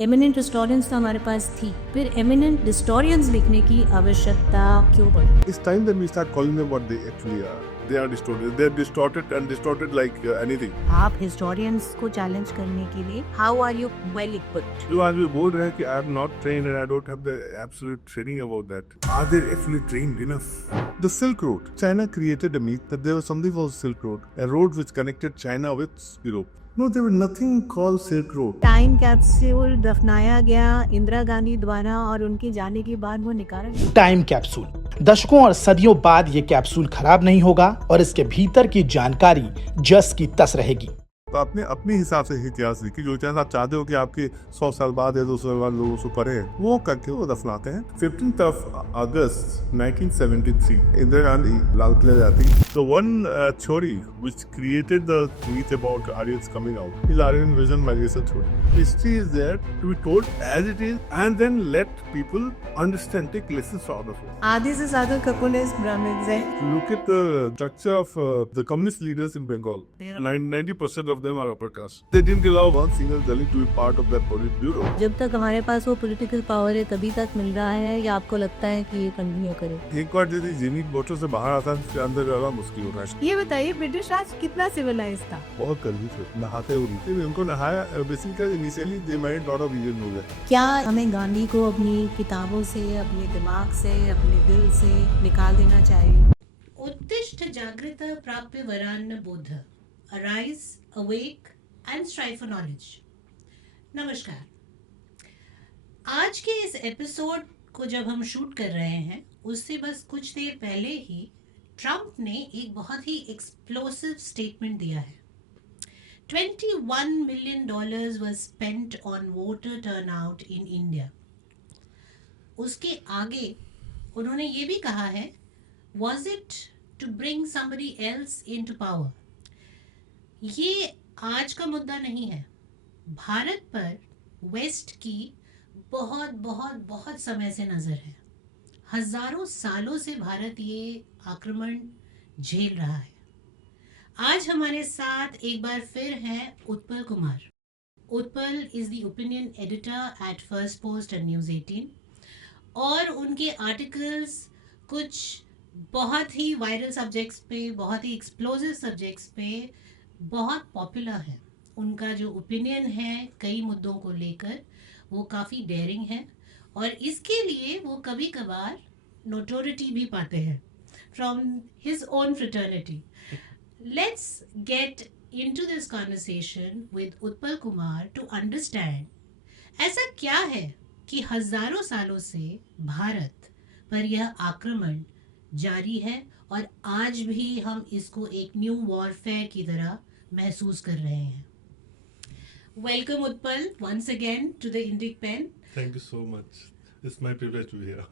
Eminent historians तो हमारे पास थी, फिर एमिनेंट हिस्टोरियंस लिखने की आवश्यकता क्यों पड़ी? It's time that we start calling them what they actually are. They are distorted. They are distorted and distorted like anything. आप हिस्टोरियंस को चैलेंज करने के लिए how are you well equipped? जो आज भी बोल रहे हैं कि I am not trained and I don't have the absolute training about that. Are they actually trained enough? The Silk Road. China created a myth that there was something called Silk Road, a road which connected China with Europe. No, there was nothing called Silk Road. Time capsule दफनाया गया इंदिरा गांधी द्वारा और उनके जाने के बाद वो निकाला गया। टाइम कैप्सूल दशकों और सदियों बाद ये कैप्सूल खराब नहीं होगा और इसके भीतर की जानकारी जस की तस रहेगी। तो आपने अपने हिसाब से इतिहास लिखी, जो इतिहास आप चाहते हो कि आपके 100 साल बाद या 200 साल बाद लोग उसको पढ़े, वो करके वो दफनाते हैं। 15th of August 1973, Indira Gandhi लाल किले जाती। The one theory which created the myth about Aryans coming out is Aryan vision migration theory. History is there to be told as it is and then let people understand, take lessons out of it. आधे से ज्यादा communist Brahmins हैं। Look at the structure of the communist leaders in Bengal. 90% of them are upper caste. They didn't allow one single Dalit to be part of that Politburo. जब तक हमारे पास वो political power है तभी तक मिल रहा है, या आपको लगता है कि ये कंटिन्यू करे? एक बार यदि जिन्हीं वोटों से बाहर आता है फिर अंदर जाना मुश्किल होता है। ये बताइए ब्रिटिश राज कितना सिविलाइज था? बहुत करीबी थे, नहाते हुए उनको नहाया। Basically initially they made lot of Indian हो गए। क्या हमें गांधी को अपनी किताबों से, अपने दिमाग से, अपने दिल से निकाल देना चाहिए? उत्तिष्ठ जागृत प्राप्य वरान्न बोध, arise awake and strive for knowledge. नमस्कार। आज के इस एपिसोड को जब हम शूट कर रहे हैं, उससे बस कुछ देर पहले ही ट्रंप ने एक बहुत ही एक्सप्लोसिव स्टेटमेंट दिया है। $21 million was spent on voter turnout in India. उसके आगे उन्होंने ये भी कहा है, was it to bring somebody else into power? ये आज का मुद्दा नहीं है। भारत पर वेस्ट की बहुत बहुत बहुत समय से नज़र है। हजारों सालों से भारत ये आक्रमण झेल रहा है। आज हमारे साथ एक बार फिर हैं Utpal Kumar. Utpal is the opinion editor at first post and news 18 और उनके आर्टिकल्स कुछ बहुत ही वायरल सब्जेक्ट्स पे, बहुत ही एक्सप्लोसिव सब्जेक्ट्स पे बहुत पॉपुलर है। उनका जो ओपिनियन है कई मुद्दों को लेकर वो काफ़ी डेयरिंग है और इसके लिए वो कभी कभार नोटोरिटी भी पाते हैं from his own fraternity. Let's get into this conversation with Utpal Kumar to understand ऐसा क्या है कि हजारों सालों से भारत पर यह आक्रमण जारी है और आज भी हम इसको एक न्यू वॉरफेयर की तरह महसूस कर रहे हैं। Welcome Utpal once again to the Indic Pen. Thank you so much. It's my privilege to be here.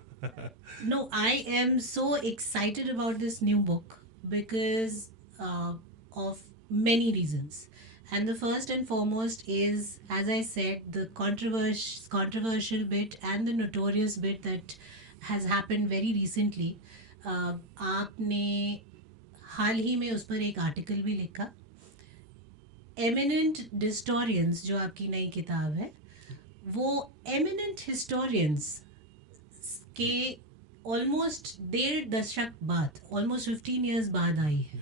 No, I am so excited about this new book because of many reasons. And the first and foremost is, as I said, the controversial bit and the notorious bit that has happened very recently. आपने हाल ही में उस पर एक article भी लिखा। Eminent historians जो आपकी नई किताब है, वो एमिनेंट हिस्टोरियंस के ऑलमोस्ट 1.5 दशक बाद, ऑलमोस्ट 15 इयर्स बाद आई है।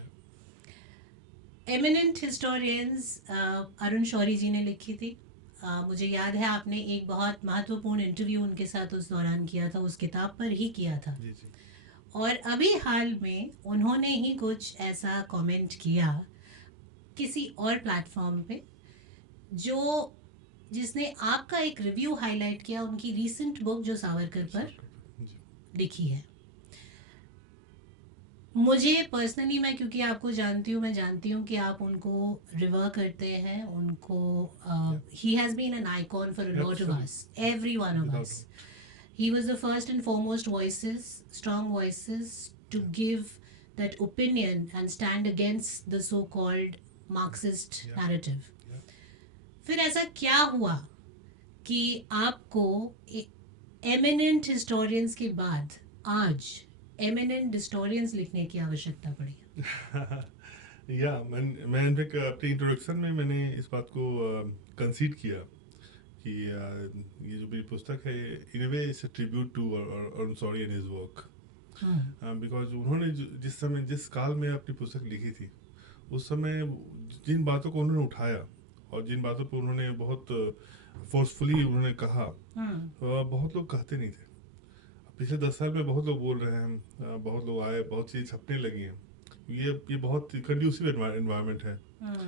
एमिनेंट हिस्टोरियंस अरुण शौरी जी ने लिखी थी। मुझे याद है आपने एक बहुत महत्वपूर्ण इंटरव्यू उनके साथ उस दौरान किया था, उस किताब पर ही किया था। जी जी। और अभी हाल में उन्होंने ही कुछ ऐसा कमेंट किया किसी और प्लेटफॉर्म पे, जो जिसने आपका एक रिव्यू हाईलाइट किया उनकी रीसेंट बुक जो सावरकर पर लिखी है। मुझे पर्सनली, मैं क्योंकि आपको जानती हूँ, मैं जानती हूँ कि आप उनको रिवर करते हैं, उनको ही has been an icon for a lot of us, every one of us. He was the first and foremost voices, strong voices, to give that opinion and stand against the so-called Marxist narrative. फिर ऐसा क्या हुआ कि आपको eminent historians के बाद आज eminent historians लिखने की आवश्यकता पड़ी? या मैं अपनी इंट्रोडक्शन में मैंने इस बात को कंसीड किया कि ये जो मेरी पुस्तक है in a way it's a tribute to Arun Shourie and his work, because उन्होंने जिस समय जिस काल में अपनी पुस्तक लिखी थी उस समय जिन बातों को उन्होंने उठाया और जिन बातों पर उन्होंने बहुत फोर्सफुली उन्होंने कहा, बहुत लोग कहते नहीं थे। पिछले 10 साल में बहुत लोग बोल रहे हैं, बहुत लोग आए, बहुत चीज़ छपने लगी हैं। ये बहुत कंड्यूसिव एनवायरनमेंट है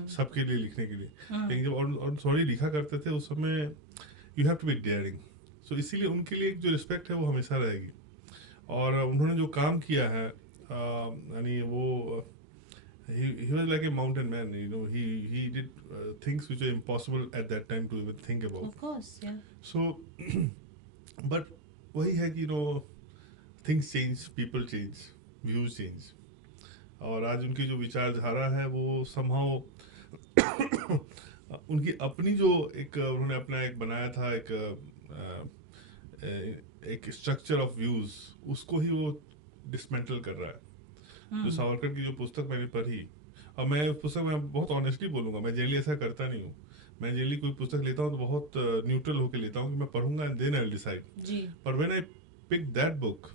सबके लिए लिखने के लिए। लेकिन जब और सॉरी लिखा करते थे उस समय you have to be daring, so इसीलिए उनके लिए एक जो रिस्पेक्ट है वो हमेशा रहेगी। और उन्होंने जो काम किया है यानी वो he was like a mountain man, you know. He did things which were impossible at that time to even think about. Of course, yeah. So but वही है कि things change, people change, views change. और आज उनकी जो विचारधारा है वो somehow उनकी अपनी जो उन्होंने अपना एक बनाया था एक स्ट्रक्चर ऑफ व्यूज, उसको ही वो डिसमेंटल कर रहा है। जो सावरकर की जो पुस्तक मैंने पढ़ी, और मैं पुस्तक में बहुत ऑनेस्टली बोलूंगा, मैं जनरली ऐसा करता नहीं हूँ। मैं जनरली कोई पुस्तक लेता हूँ तो बहुत न्यूट्रल होकर लेता हूँ कि मैं पढ़ूंगा and then I will decide. पर when I pick that book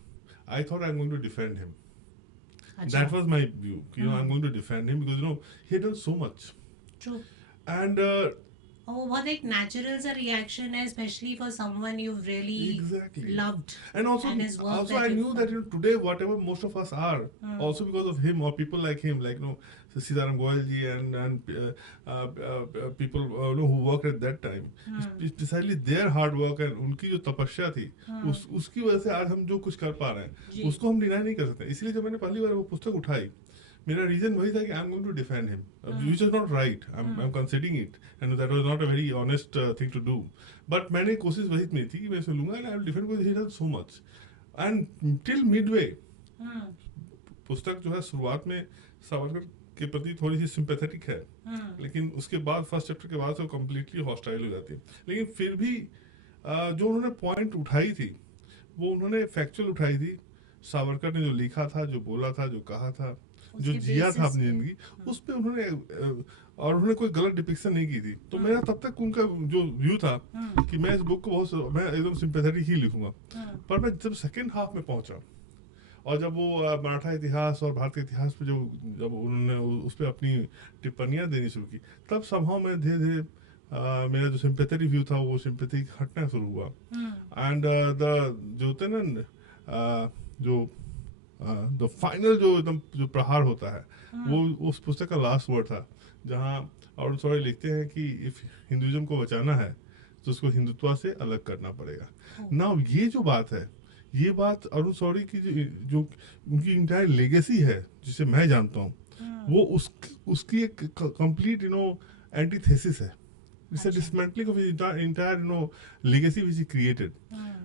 I thought I am going to defend him. That was my view कि I am going to defend him because he had done so much. True. And बहुत एक natural सा reaction है, especially for someone you've really loved. And also I knew that today whatever most of us are, also because of him or people like him, like Sitaram Goyal ji and people who worked at that time, it's precisely their hard work and उनकी जो तपस्या थी, उसकी वजह से आज हम जो कुछ कर पा रहे हैं उसको हम डिनाई नहीं कर सकते। इसलिए जब मैंने पहली बार वो पुस्तक उठाई, मेरा रीजन वही था कि I am going to defend him, which is not right, I am considering it and that was not a very honest thing to do, but मैंने कोशिश वही में थी कि मैं इसे लूंगा and I will defend because he done so much. And till midway पुस्तक जो है शुरुआत में सावरकर के प्रति थोड़ी सी सिंपैथेटिक है, लेकिन उसके बाद फर्स्ट चैप्टर के बाद से वो कंप्लीटली हॉस्टाइल हो जाती है। लेकिन फिर भी जो उन्होंने पॉइंट उठाई थी वो उन्होंने फैक्चुअल उठाई थी। सावरकर ने जो लिखा था, जो बोला था, जो कहा था, जो जिया था अपनी जिंदगी, उस पे उन्होंने और उन्होंने कोई गलत डिपिक्शन नहीं की थी। तो मेरा तब तक उनका जो व्यू था कि मैं इस बुक को मैं एकदम सिंपैथेटिक ही लिखूंगा। पर मैं जब सेकेंड हाफ में पहुंचा और जब वो मराठा इतिहास और भारत के इतिहास पे जब उन्होंने उस पर अपनी टिप्पणियां देनी शुरू की, तब समहाउ मैं धीरे धीरे मेरा जो सिंपैथेटिक व्यू था वो सिंपैथी हटना शुरू हुआ। एंड जो होते हैं ना जो द फाइनल जो एकदम जो प्रहार होता है वो उस पुस्तक का लास्ट वर्ड था, जहाँ अरुण शौरी लिखते हैं कि इफ हिंदुइज्म को बचाना है तो उसको हिंदुत्व से अलग करना पड़ेगा। नाउ ये जो बात है, ये बात अरुण शौरी की जो उनकी इंटायर लेगेसी है जिसे मैं जानता हूँ, वो उसकी एक कंप्लीट एंटीथेसिस है। It's a dismantling of his entire legacy which he created.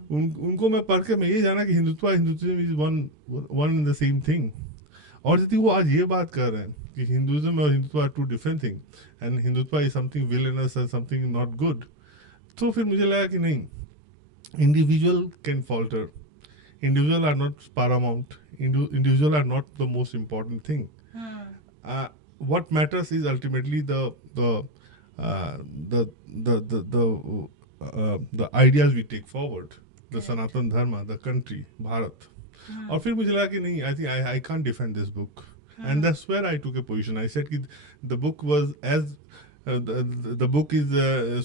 उनको मैं पढ़ के मैं ये जाना कि Hindutva is one in the same thing. और यदि वो आज ये बात कर रहे हैं कि हिंदुइज्म और Hindutva are two different thing and Hindutva is something villainous and something not good, तो फिर मुझे लगा कि नहीं, individual can falter, individual are not paramount, individual are not the most important thing. What matters is ultimately the ideas we take forward, the Sanatan Dharma, the country, Bharat. और फिर मुझे लगा कि नहीं, I think I can't defend this book. And that's where I took a position. I said that the book was the book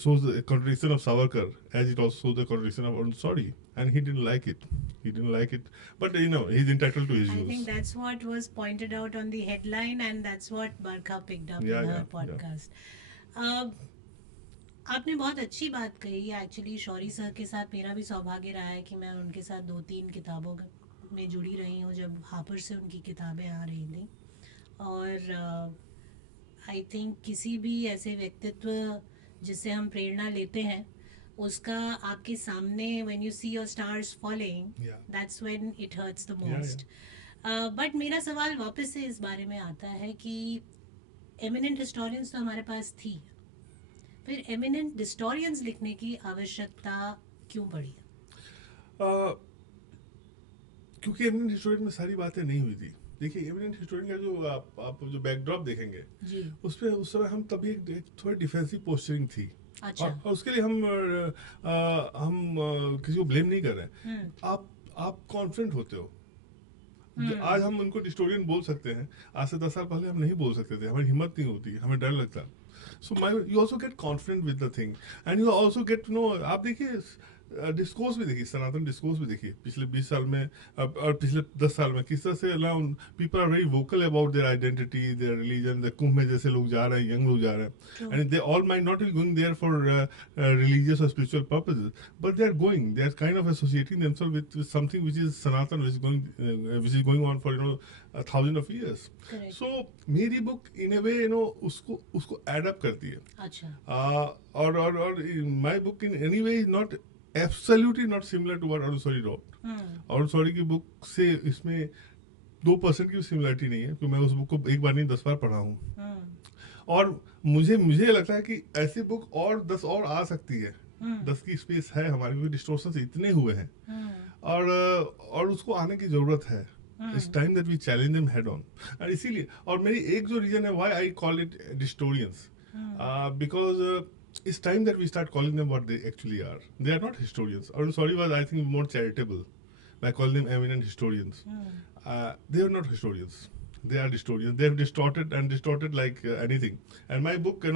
shows the contradiction of Savarkar as it also shows the contradiction of Arun Shaury, and he didn't like it. But he's entitled to his views. I think that's what was pointed out on the headline, and that's what Barkha picked up in her podcast. आपने बहुत अच्छी बात कही। Actually Shauri sir के साथ मेरा भी सौभाग्य रहा है कि मैं उनके साथ 2-3 किताबों में जुड़ी रही हूँ जब हापर से उनकी किताबें आ रही थी। और आई थिंक किसी भी ऐसे व्यक्तित्व जिससे हम प्रेरणा लेते हैं उसका आपके सामने when you see your stars following, that's when it hurts the most. But मेरा सवाल वापस से इस बारे में आता है कि एमिनेंट हिस्टोरियंस तो हमारे पास थी, फिर एमिनेंट हिस्टोरियंस लिखने की आवश्यकता क्यों पड़ी? क्योंकि एमिनेंट हिस्टोरियन में सारी बातें नहीं हुई थी। देखिए, एमिनेंट हिस्टोरियन का जो आप जो बैकड्रॉप देखेंगे उस पर उस समय हम तभी एक थोड़ी डिफेंसिव पोस्चरिंग थी। अच्छा। और उसके लिए हम किसी को ब्लेम नहीं कर रहे हैं। आप कॉन्फिडेंट होते हो। आज हम उनको डिस्टोरियन बोल सकते हैं, आज से 10 साल पहले हम नहीं बोल सकते थे, हमारी हिम्मत नहीं होती, हमें डर लगता। So you also get confident with the thing and you also get know. आप देखिए डिस्कोर्स भी देखिए, सनातन डिस्कोर्स भी देखिए पिछले 20 साल में और पिछले 10 साल में किस तरह से people are very vocal about their identity, their religion. Kumbh में जैसे लोग जा रहे हैं, यंग लोग जा रहे हैं, and they all might not be going there for religious or spiritual purposes, but they are going, they are kind of associating themselves with something which is sanatan, which is going on for 1,000 of years. Correct. So मेरी book in ए वे उसको add up करती है। अच्छा। और my book in any way is not absolutely not similar to what Arusori wrote. Arusori की book से इसमें 2% की भी सिमिलरिटी नहीं है, क्योंकि मैं उस बुक को एक बार नहीं 10 बार पढ़ा हूँ। और मुझे लगता है कि ऐसी बुक और 10 और आ सकती है। 10 की स्पेस है हमारे, क्योंकि डिस्टोर्शन इतने हुए हैं और उसको आने की जरूरत है। It's time that we challenge them head on. और इसीलिए, और मेरी एक जो रीजन है why I call it distorians, because it's time that we start calling them what they actually are. They are not historians. Arusori was, I think, more charitable by calling them eminent historians. They are not historians. They are historians. They have distorted like anything. And my book,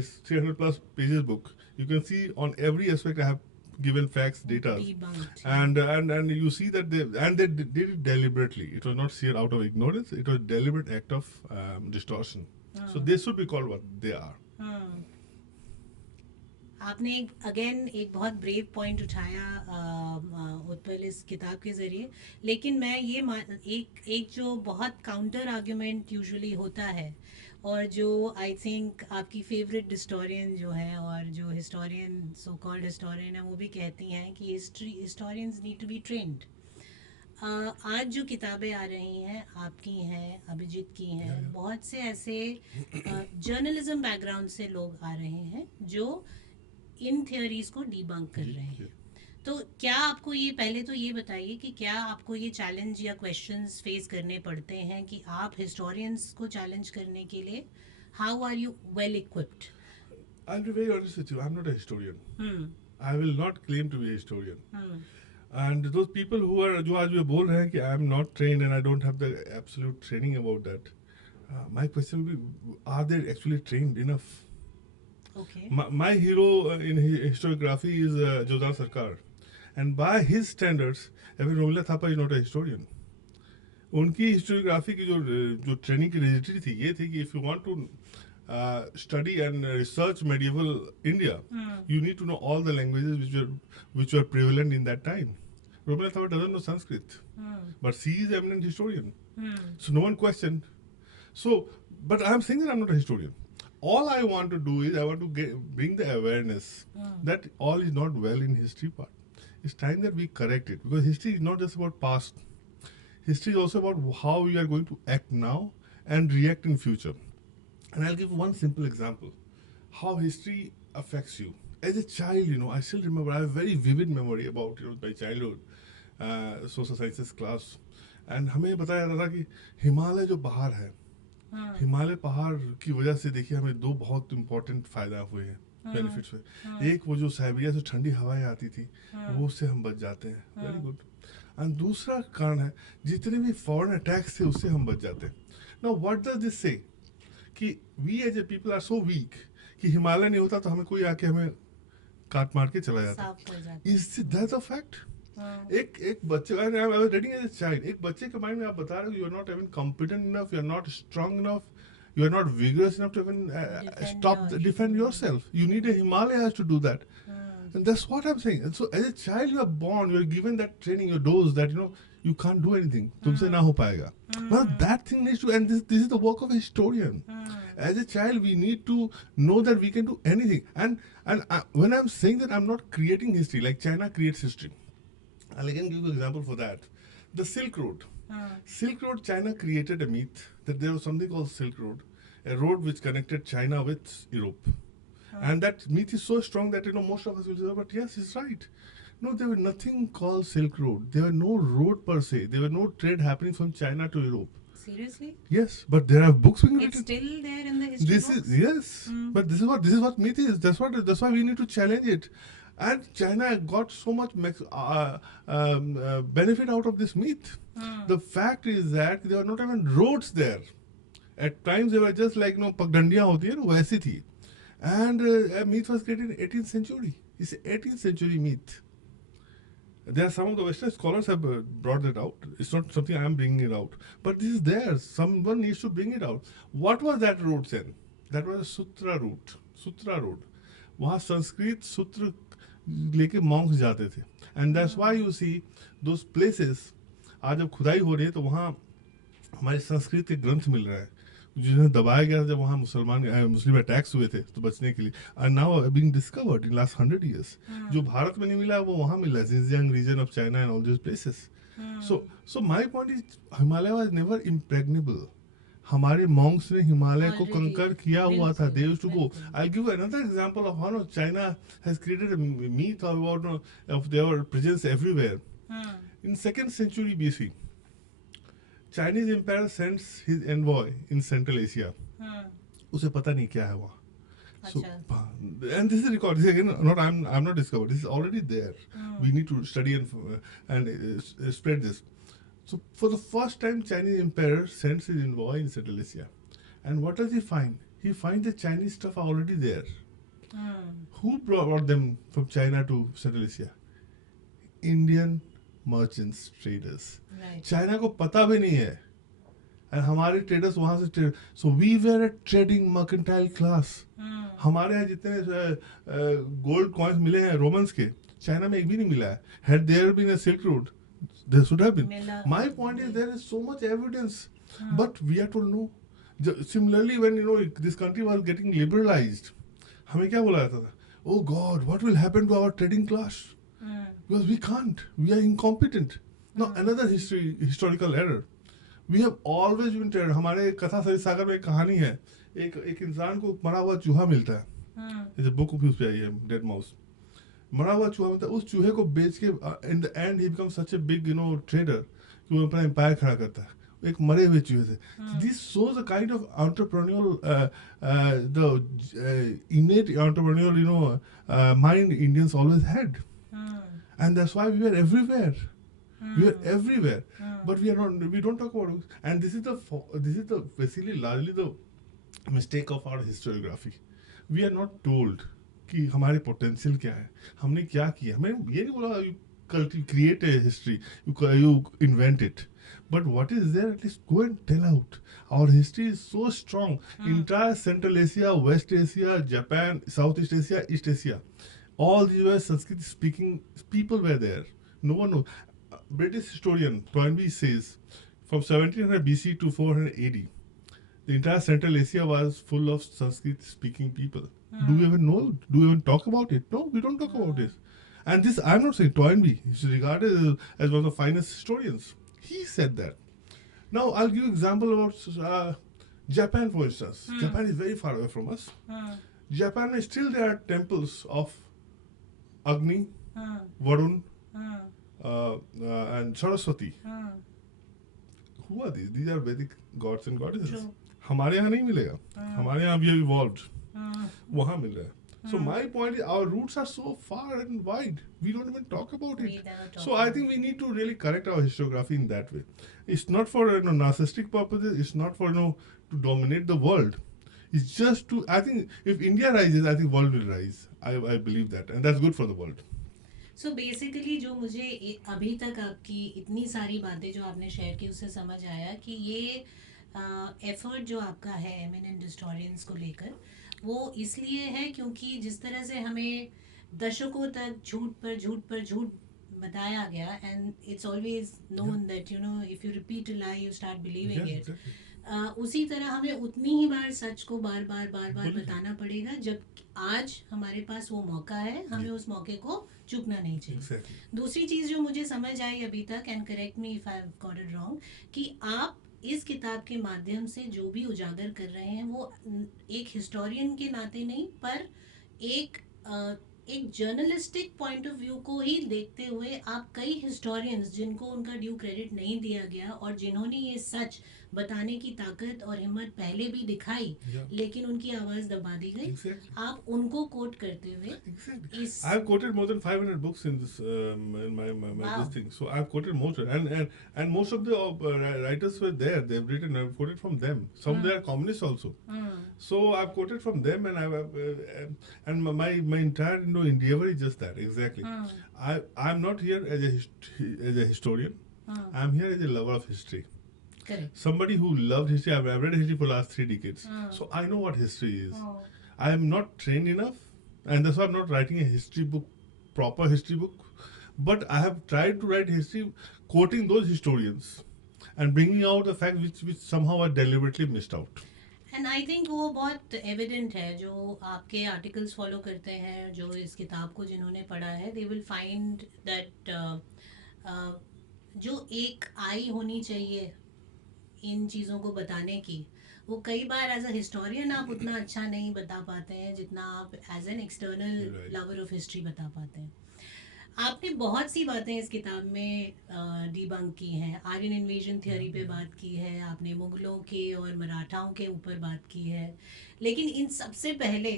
is 300 plus pages book. You can see on every aspect I have given facts, data, Debunked. and you see that they did it deliberately. It was not sheer out of ignorance. It was a deliberate act of distortion. So they should be called what they are. आपने again एक बहुत brave point उठाया उत्पल इस किताब के ज़रिए, लेकिन मैं ये एक जो बहुत काउंटर आर्ग्यूमेंट यूजुअली होता है, और जो आई थिंक आपकी फेवरेट हिस्टोरियन जो है और जो हिस्टोरियन सो कॉल्ड हिस्टोरियन है वो भी कहती हैं कि historians need to be trained. आज जो किताबें आ रही हैं, आपकी हैं, अभिजीत की हैं, बहुत से ऐसे जर्नलिज्म बैकग्राउंड से लोग आ रहे हैं जो इन थियोरीज को डीबंक कर रहे हैं। तो क्या आपको ये, पहले तो ये बताइए कि क्या आपको ये चैलेंज या क्वेश्चंस फेस करने पड़ते हैं कि आप हिस्टोरियंस को चैलेंज करने के लिए, how are you well equipped? I'll be very honest with you. I'm not a historian. I will not claim to be a historian. And those people जो आज भी बोल रहे हैं कि I am not trained and I don't have the absolute training about that. My question will be, are they actually trained enough? Okay. My hero in historiography is Jodhar Sarkar, and by his standards, even Romila Thapa is not a historian. उनकी historiography की जो training की registry थी, ये थी कि if you want to study and research medieval India, you need to know all the languages which were prevalent in that time. Romila Thapa doesn't know Sanskrit, but she is an eminent historian. So no one questioned. So, but I'm saying that I'm not a historian. All I want to do is I want to bring the awareness that all is not well in history part. It's time that we correct it, because history is not just about past. History is also about how we are going to act now and react in future. And I'll give one simple example, how history affects you. As a child, I still remember, I have a very vivid memory about my childhood, social sciences class. And हमें बताया जाता था कि हिमालय जो पहाड़ है, हिमालय पहाड़ की वजह से देखिए हमें 2 बहुत इम्पोर्टेंट फायदा हुए हैं, बेनिफिट्स हुए। एक, वो जो साइबेरिया से ठंडी हवाएं आती थी, वो उससे हम बच जाते हैं, वेरी गुड। एंड दूसरा कारण है, जितने भी फॉरेन अटैक्स थे उससे हम बच जाते हैं। Now what does this say, कि we as a people are so weak कि हिमालय नहीं होता तो हमें कोई आके हमें काट मार के चला जाता। Is that a fact? एक बच्चे, रीडिंग एज ए चाइल्ड, एक बच्चे के माइंड में आप बता रहे हो you are not even competent enough, you are not strong enough, you are not vigorous enough to even defend yourself. You need a Himalayas to do that. And that's what I'm saying. And so as a child, you are born, you are given that training, your dose that you can't do anything. तुमसे ना हो पाएगा. Well, that thing needs to, and this is the work of a historian. As a child, we need to know that we can do anything. And when I'm saying that, I'm not creating history like China creates history. I'll again give you an example for that. The Silk Road. Silk Road, China created a myth that there was something called Silk Road, a road which connected China with Europe. And that myth is so strong that most of us will say, but yes, he's right. No, there was nothing called Silk Road. There were no road per se. There were no trade happening from China to Europe. Seriously? Yes, but there are books being It's written. still there in the history This books? is yes, but this is what myth is. That's why we need to challenge it. And China got so much benefit out of this myth. The fact is that there are not even roads there. At times they were just like पगडंडियां होती है ना वैसी थी. And a myth was created in 18th century. It's 18th century myth. There are some of the Western scholars have brought that out. It's not something I am bringing it out, but this is there. Someone needs to bring it out. What was that route then? That was a Sutra route. Sutra road. वहाँ संस्कृत सूत्र लेके monks जाते थे. And that's why you see those places. आज जब खुदाई हो रही है तो वहाँ हमारे संस्कृत के ग्रंथ मिल रहा है जिन्हें दबाया गया जब वहाँ मुस्लिम अटैक्स हुए थे तो बचने के लिए. And now being discovered in last 100 years. जो भारत में नहीं मिला वो वहाँ मिला है. Xinjiang region of China and all these places. So my point is Himalaya was never impregnable. हमारे monks ने हिमालय को कंकर किया हुआ था. They used to go. I'll give you another example of how China has created a myth about of their presence everywhere. In 2nd century BC, Chinese emperor sends his envoy in Central Asia. उसे पता नहीं क्या है वहाँ. So, and this is recorded. This again, I'm not discovered. This is already there. We need to study and spread this. So, for the first time, Chinese emperor sends his envoy in Central Asia, and what does he find? He finds the Chinese stuff already there. Who brought them from China to Central Asia? Indian merchants, traders. Right. China को पता भी नहीं है. And हमारे traders वहाँ से trade. So we were a trading mercantile class. हमारे यहाँ जितने gold coins मिले हैं Romans के, China में एक भी नहीं मिला है. Had there been a Silk Road, there should have been. My point is there is so much evidence, but we are told no. Similarly, when this country was getting liberalized, हमें क्या बोला जाता था? Oh God, what will happen to our trading class? Because we can't. We are incompetent. Now another historical error. We have always been trained. हमारे कथा सरित सागर में एक कहानी है. एक इंसान को मरा हुआ चूहा मिलता है. इस बुक भी उस पे आई है, डेड माउस. मरा हुआ चूहा मिलता है. उस चूहे को बेच के in the end he becomes such a big trader कि वो अपना एम्पायर खड़ा करता है एक मरे हुए चूहे से. This shows a kind of entrepreneurial the innate entrepreneurial mind Indians always had. And that's why we were everywhere. We are everywhere, but we are not. We don't talk about it. And this is the basically largely the mistake of our historiography. We are not told कि हमारे potential क्या है, हमने क्या किया. हमें ये नहीं बोला you create a history, you invent it. But what is there? At least go and tell out. Our history is so strong. Entire Central Asia, West Asia, Japan, Southeast Asia, East Asia. All these were Sanskrit speaking people were there. No one knows. British historian Toynbee says from 1700 BC to 400 AD, the entire Central Asia was full of Sanskrit speaking people. Do we even know? Do we even talk about it? No, we don't talk about this. And this, I'm not saying Toynbee, he's regarded as one of the finest historians. He said that. Now, I'll give you an example about Japan, for instance. Japan is very far away from us. Japan, still there are temples of Agni, Varun, and Saraswati. Who are these? These are Vedic gods and goddesses. True. हमारे यहाँ नहीं मिलेगा. हमारे यहाँ we have evolved. वहाँ मिल रहा है. So my point is our roots are so far and wide. We don't even talk about it. So I think we need to really correct our historiography in that way. It's not for narcissistic purposes. It's not for to dominate the world. It's just to. I think if India rises, I think world will rise. I believe that, and that's good for the world. So basically जो मुझे अभी तक आपकी इतनी सारी बातें जो आपने शेयर की उससे समझ आया कि ये एफर्ट जो आपका है एमिनेंट हिस्टोरियंस को लेकर वो इसलिए है क्योंकि जिस तरह से हमें दशकों तक झूठ बताया गया and it's always known that if you repeat a lie you start believing it. उसी तरह हमें उतनी ही बार सच को बार बार बताना पड़ेगा. जब आज हमारे पास वो मौका है हमें उस मौके को चूकना नहीं चाहिए. दूसरी चीज़ जो मुझे समझ आई अभी तक, and correct me if I have got it wrong, कि आप इस किताब के माध्यम से जो भी उजागर कर रहे हैं वो एक हिस्टोरियन के नाते नहीं पर एक जर्नलिस्टिक पॉइंट ऑफ व्यू को ही देखते हुए आप कई हिस्टोरियंस जिनको उनका ड्यू क्रेडिट नहीं दिया गया और जिन्होंने ये सच बताने की ताकत और हिम्मत पहले भी दिखाई, Yeah. लेकिन उनकी आवाज दबा दी गई। Exactly. आप उनको कोट करते हुए Exactly. इस I've quoted more than 500 books in this in my Wow. this thing. So I've quoted most of it. And most of the writers were there. They've written. I've quoted from them. Some they are communists also. So I've quoted from them, and and my entire endeavor is just that exactly. I'm not here as as a historian. I'm here as a lover of history. Correct. Somebody who loved history. I've read history for the last 3 decades, so I know what history is. I am not trained enough, and that's why I'm not writing a history book, proper history book. But I have tried to write history, quoting those historians, and bringing out the facts which somehow I deliberately missed out. And I think वो बहुत evident है, जो आपके articles follow करते हैं, जो इस किताब को जिन्होंने पढ़ा है, दे विल फाइंड दैट जो एक आई होनी चाहिए इन चीज़ों को बताने की, वो कई बार एज अ हिस्टोरियन आप उतना अच्छा नहीं बता पाते हैं जितना आप as an external Right. Lover of history बता पाते हैं। आपने बहुत सी बातें इस किताब में डिबंक की हैं। आर्यन इन्वेजन थ्योरी पे बात की है आपने, मुगलों के और मराठाओं के ऊपर बात की है, लेकिन इन सबसे पहले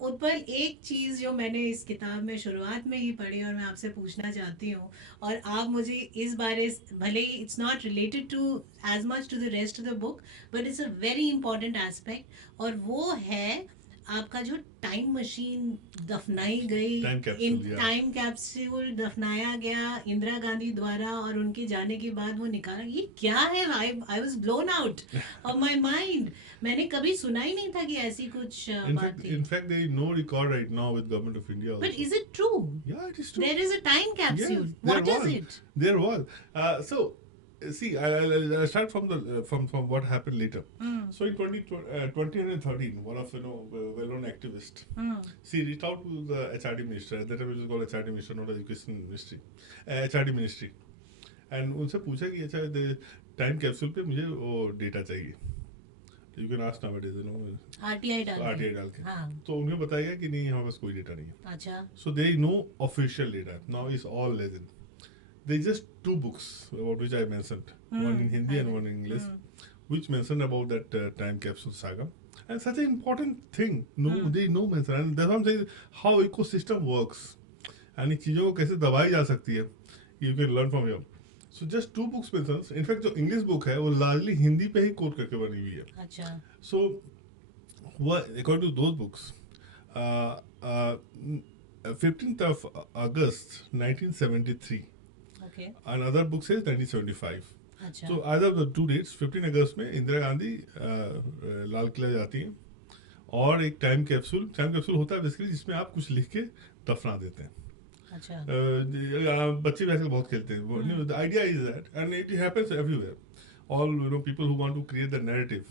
ऊपर एक चीज़ जो मैंने इस किताब में शुरुआत में ही पढ़ी और मैं आपसे पूछना चाहती हूँ, और आप मुझे इस बारे, भले ही it's not related to as much to the rest of the book, but it's a very important aspect, और वो है आपका जो टाइम मशीन दफनाई गई, Time capsule, इन yeah. टाइम कैप्सूल दफनाया गया इंदिरा गांधी द्वारा, और उनके जाने के बाद वो निकाला, ये क्या है? I was blown out of my mind. मैंने कभी सुना ही नहीं था कि ऐसी कुछ बात थी। In fact, there is no record right now with government of India. But Also. is it true? Yeah, it is true. There is a time capsule. Yes, What there is was. it? There was. See, I'll start from the from what happened later. So in 2013, one of well-known activist, she reached out to the HRD minister. At that time it was called HRD minister, not education ministry. HRD ministry. And उनसे पूछा कि अच्छा time capsule पे मुझे वो data चाहिए. You can ask nowadays, RTI डाल के। RTI डाल के. हाँ। तो उन्हें बताया कि नहीं हमारे पास कोई डेटा नहीं है. अच्छा। So there is no official data. Now it's all legend. There is just 2 books about which I mentioned, one in Hindi and one in English, which mention about that time capsule saga. And such an important thing. No, there is no mention. And that's what I'm saying. How ecosystem works. And इन चीज़ों को कैसे दबाई जा सकती है. You can learn from here. So just 2 books mentions. In fact, जो English book है वो largely हिंदी पे ही कोट करके बनी हुई है. अच्छा। So, according to those books, 15th of August 1973, Okay. another book says 1975. अच्छा। So either of the 2 dates, 15 अगस्त में इंदिरा गांधी लाल किला जाती हैं और एक टाइम कैप्सूल होता है बेसिकली जिसमें आप कुछ लिख के दफना देते हैं. अच्छा। बच्चे भी आजकल बहुत खेलते हैं. The idea is that, and it happens everywhere. All people who want to create the narrative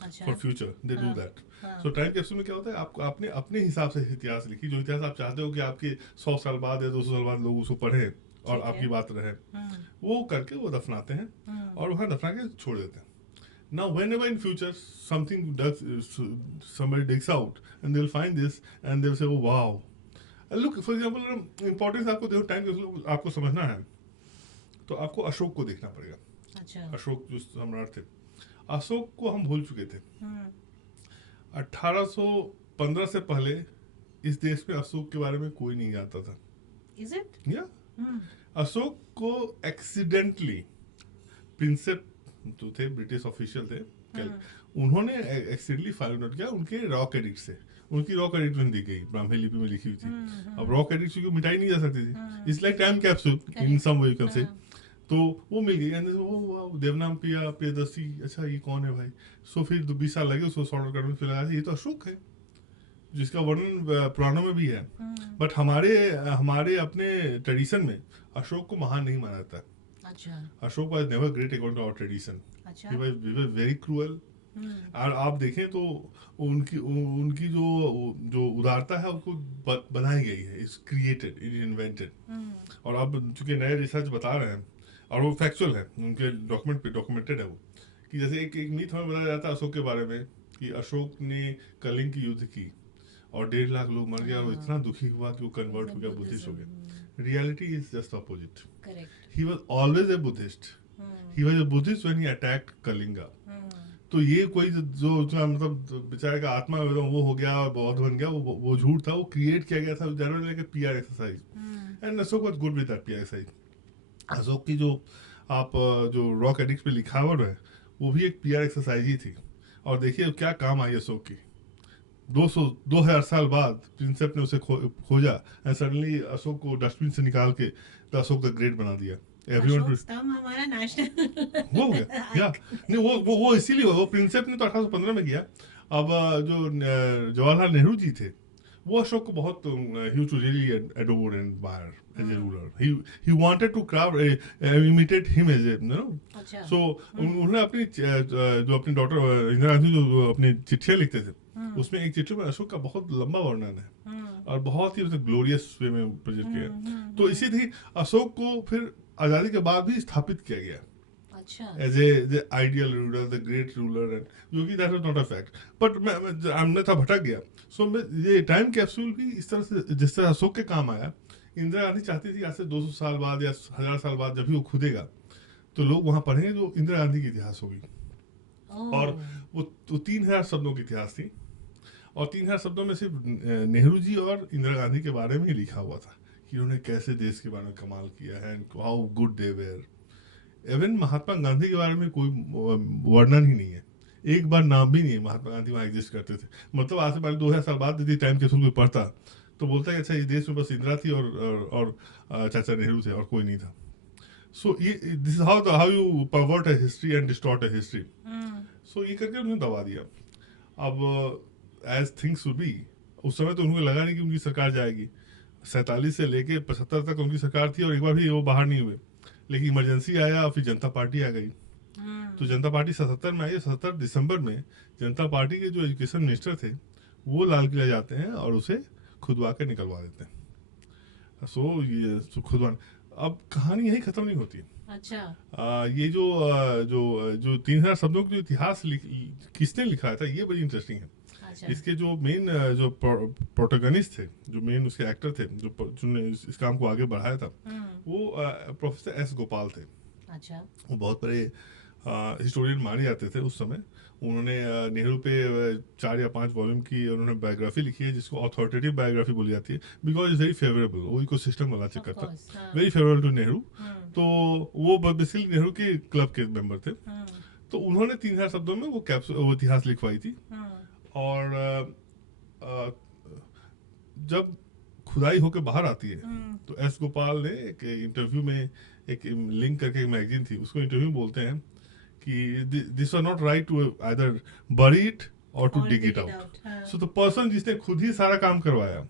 अच्छा। for future, they do हाँ, that. हाँ। So टाइम कैप्सूल में क्या होता है, आपको आपने अपने हिसाब से इतिहास लिखी, जो इतिहास आप चाहते हो कि आपके 100 साल बाद या 200 साल बाद लोग उसको पढ़ें और ठीक है। आपकी बात रहे, वो करके वो दफनाते हैं और वहाँ दफना के छोड़ देते हैं. Now whenever in future somebody digs out and they'll find this and they'll say, oh wow. Look, for example, importance आपको देखो, टाइम कैप्सूल आपको समझना है तो आपको अशोक को देखना पड़ेगा. अच्छा। अशोक जो सम्राट थे, अशोक को हम भूल चुके थे. 1815 से पहले इस देश में अशोक के बारे में कोई नहीं जानता था. Is it? या अशोक को एक्सीडेंटली प्रिंसेप जो थे, ब्रिटिश ऑफिशियल थे, उन्होंने एक्सीडेंटली फाइंड आउट किया उनके रॉक एडिक्ट से. उनकी रॉक एडिक्ट में दी गई, ब्राह्मी लिपि में लिखी हुई थी. अब रॉक एडिक्ट क्योंकि मिटाई नहीं जा सकती थी, it's like time capsule in some way you can say. तो वो मिल गई एंड वो देवनाम पिया प्रियदर्शी, अच्छा ये कौन है भाई. सो फिर 20 साल लगे उसको सॉर्ट आउट करने में, फिर लगा ये तो अशोक है जिसका वर्णन पुराणों में भी है. बट हमारे अपने ट्रेडिशन में अशोक को महान नहीं माना जाता. अच्छा। Ashok was never great according to our tradition. अच्छा। He was very cruel. और आप देखें तो उनकी जो उदारता है उसको बनाई गई है, इट्स क्रिएटेड, इट इन्वेंटेड. और अब चूंकि नए रिसर्च बता रहे हैं और वो फैक्चुअल है, उनके डॉक्यूमेंट पे डॉक्यूमेंटेड है वो, कि जैसे एक मीथ हमें बताया जाता है अशोक के बारे में कि अशोक ने कलिंग की युद्ध की और 1.5 लाख लोग मर गए और वो इतना दुखी हुआ कि वो कन्वर्ट हो गया, बुद्धिस्ट हो गया. Reality is just opposite. Correct. He was always a Buddhist he was a Buddhist when he attacked Kalinga. तो ये कोई जो उसका मतलब बेचारे का आत्मा वो हो गया, बौद्ध बन गया, वो झूठ था, वो क्रिएट किया गया था generally like PR exercise. And Ashok was good with that PR exercise. Ashok की जो आप जो रॉक एडिक्ट पे लिखावट है वो भी एक पीआर एक्सरसाइज ही थी। और देखिए क्या काम आई अशोक की। 2000 साल बाद प्रिंसेप ने उसे खोजा एंड सडनली अशोक को डस्टबिन से निकाल के द अशोक द ग्रेट बना दिया। अशोक स्तंभ हमारा नेशनल हो गया या नहीं, वो इसीलिए वो प्रिंसेप ने तो 1815 में किया। अब जो जवाहरलाल नेहरू जी थे वो अशोक को बहुत ही to really adore and admire as a ruler. He wanted to craft imitate him as a अच्छा। सो उन्होंने अपनी जो अपनी डॉटर इंदिरा गांधी जो अपनी चिट्ठियां लिखते थे उसमें एक चिट्ठी में अशोक का बहुत लंबा वर्णन है और बहुत ही मतलब ग्लोरियस वे में प्रेजेंट किया। तो इसी थी अशोक को फिर आजादी के बाद भी स्थापित किया गया as a ideal ruler, the great ruler, and जो कि that was not a fact. But मैं अन्यथा भटक गया। सो ये टाइम कैप्सूल भी इस तरह से जिस तरह अशोक के काम आया, इंदिरा गांधी चाहती थी आज से 200 साल बाद या 1000 साल बाद जब भी वो खुदेगा तो लोग वहां पढ़ेंगे जो इंदिरा गांधी की इतिहास होगी। और वो 3000 शब्दों की इतिहास थी और 3000 शब्दों में सिर्फ नेहरू जी और इंदिरा गांधी के बारे में ही लिखा हुआ था कि उन्होंने कैसे देश के बारे में कमाल किया है, how good they were. Even Mahatma Gandhi के बारे में कोई वर्णन ही नहीं है, एक बार नाम भी नहीं है महात्मा गांधी वहाँ एग्जिस्ट करते थे। मतलब आज से पहले 2000 साल बाद यदि टाइम कैप्सूल कोई पढ़ता तो बोलता है अच्छा ये देश में बस इंदिरा थी और चाचा नेहरू थे और कोई नहीं था। सो ये this is how you pervert a history and distort a history. So ये करके उन्होंने दबा दिया। अब एज थिंग्स वुड बी, उस समय तो उनको लगा नहीं कि उनकी सरकार जाएगी। 47 से लेके 75 तक उनकी सरकार थी और एक बार भी वो बाहर नहीं हुए। लेकिन इमरजेंसी आया और फिर जनता पार्टी आ गई। तो जनता पार्टी 77 में आई। 77 दिसंबर में जनता पार्टी के जो एजुकेशन मिनिस्टर थे वो लाल किला जाते हैं और उसे खुदवा के निकलवा देते हैं। सो ये खुदवा, अब कहानी यही खत्म नहीं होती। अच्छा ये जो 3000 शब्दों का जो इतिहास किसने लिखा था ये बड़ी इंटरेस्टिंग है। अच्छा। इसके जो मेन जो प्रोटोगनिस्ट थे, जो मेन उसके एक्टर थे, जिन्होंने इस काम को आगे बढ़ाया था, वो प्रोफेसर एस गोपाल थे। अच्छा। वो बहुत बड़े हिस्टोरियन माने जाते थे उस समय। उन्होंने नेहरू पे 4 या 5 वॉल्यूम की उन्होंने बायोग्राफी लिखी है जिसको ऑथोरिटेटिव बायोग्राफी बोली जाती है बिकॉज इज वेरी फेवरेबल। वो इकोसिस्टम वाला चेक करता, वेरी फेवरेबल टू नेहरू। तो वो बेसिकली नेहरू के क्लब के मेंबर थे। तो उन्होंने 3000 शब्दों में वो इतिहास लिखवाई थी। और जब खुदाई होकर बाहर आती है तो एस गोपाल ने एक इंटरव्यू में एक लिंक करके एक मैगजीन थी उसको इंटरव्यू बोलते हैं कि this was not right to either bury it or to dig it out. So the person जिसने खुद ही सारा काम करवाया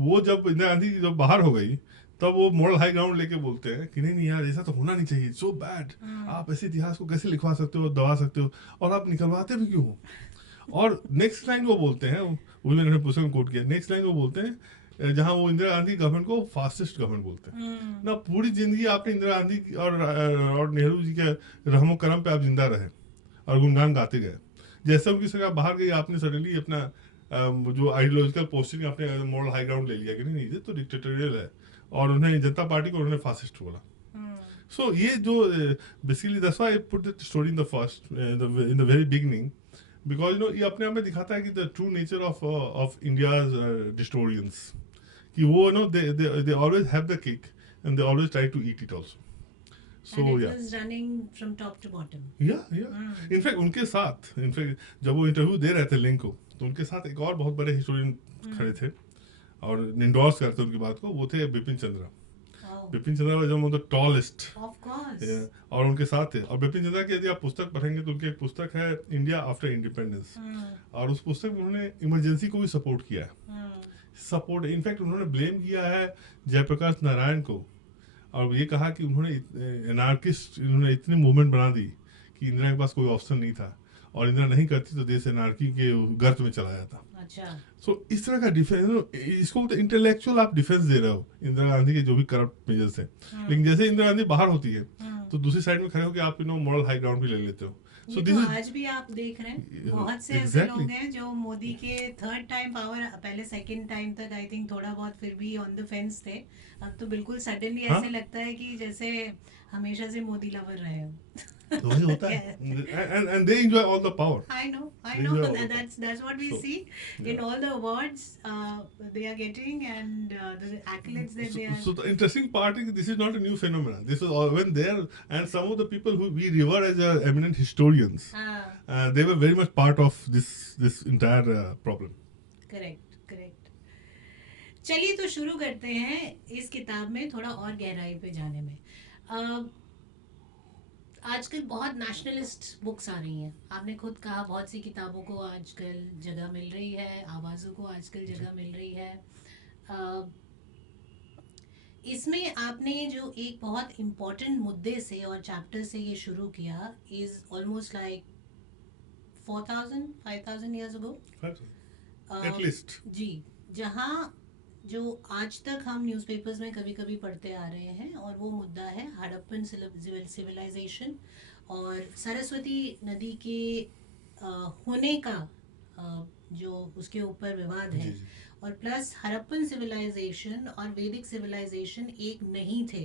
वो जब इंदिरा गांधी जब बाहर हो गई तब वो मॉरल हाई ग्राउंड लेके बोलते हैं कि नहीं यार ऐसा तो होना नहीं चाहिए, सो बैड, आप ऐसे इतिहास को कैसे लिखवा सकते हो, दबा सकते हो और आप निकलवाते भी क्यों हो। और नेक्स्ट लाइन वो बोलते हैं, वो मैंने पुस्तक कोट किया, नेक्स्ट लाइन वो बोलते हैं जहां वो इंदिरा गांधी गवर्नमेंट को फास्टेस्ट गवर्नमेंट बोलते हैं ना। पूरी जिंदगी आपने इंदिरा गांधी और नेहरू जी के रहमो करम पे आप जिंदा रहे और गुणगान गाते गए। जैसे उनकी सरकार बाहर गई आपने सडनली अपना जो आइडियोलॉजिकल पोस्टिंग आपने मॉरल हाई ग्राउंड ले लिया कि नहीं ये तो डिक्टेटोरियल है और उन्हें जनता पार्टी को उन्होंने फासिस्ट बोला। सो ये जो basically that's why I put the story in the first in the very beginning because you know ये अपने आप में दिखाता है कि the true nature of India's historians कि वो no they always have the cake and they always try to eat it also. So and it was running from top to bottom. Yeah. In fact उनके साथ जब वो interview दे रहे थे link को तो उनके साथ एक और बहुत बड़े हिस्टोरियन खड़े थे और इंडोर्स करते उनकी बात को, वो थे Bipin Chandra. Bipin Chandra was one of the tallest of course और उनके साथ थे। और बिपिन चंद्रा की यदि आप पुस्तक पढ़ेंगे तो उनकी एक पुस्तक है इंडिया आफ्टर इंडिपेंडेंस और उस पुस्तक में उन्होंने इमरजेंसी को भी सपोर्ट किया है। सपोर्ट इनफैक्ट उन्होंने ब्लेम किया है जयप्रकाश नारायण को और ये कहा कि उन्होंने एनार्किस्ट इन्होंने इतनी मूवमेंट बना दी कि इंदिरा के पास कोई ऑप्शन नहीं था और इंदिरा नहीं करती तो देश एनार्की के गर्त में चला जाता। अच्छा। सो इस तरह का डिफेंस, इसको तो इंटेलेक्चुअल आप डिफेंस दे रहे हो इंदिरा गांधी के जो भी करप्ट मेजर्स है। लेकिन जैसे इंदिरा गांधी बाहर होती है तो दूसरी साइड में खड़े होकर आप मॉरल हाई ग्राउंड भी ले लेते हो। ये तो आज भी आप देख रहे हैं बहुत से ऐसे लोग हैं जो मोदी के थर्ड टाइम पावर, पहले सेकंड टाइम तक आई थिंक थोड़ा बहुत फिर भी ऑन द फेंस थे, अब तो बिल्कुल सडनली ऐसे लगता है कि जैसे हमेशा से मोदी लवर रहे हो। तो वही होता है, and they enjoy all the power. I know that's what we see in all the awards they are getting and the accolades that they are. So the interesting part is this is not a new phenomenon. This was all when there, and some of the people who we revere as eminent historians, they were very much part of this entire problem. Correct. चलिए तो शुरू करते हैं इस किताब में थोड़ा और गहराई पे जाने में। आजकल बहुत नेशनलिस्ट बुक्स आ रही हैं, आपने खुद कहा बहुत सी किताबों को आजकल जगह मिल रही है, आवाज़ों को आजकल जगह मिल रही है। इसमें आपने जो एक बहुत इम्पोर्टेंट मुद्दे से और चैप्टर से ये शुरू किया is almost like 4,000-5,000 years ago at least जी, जहाँ जो आज तक हम न्यूज़पेपर्स में कभी कभी पढ़ते आ रहे हैं, और वो मुद्दा है हड़प्पन सिविलाइजेशन और सरस्वती नदी के होने का जो उसके ऊपर विवाद है, और प्लस हड़प्पन सिविलाइजेशन और वैदिक सिविलाइजेशन एक नहीं थे,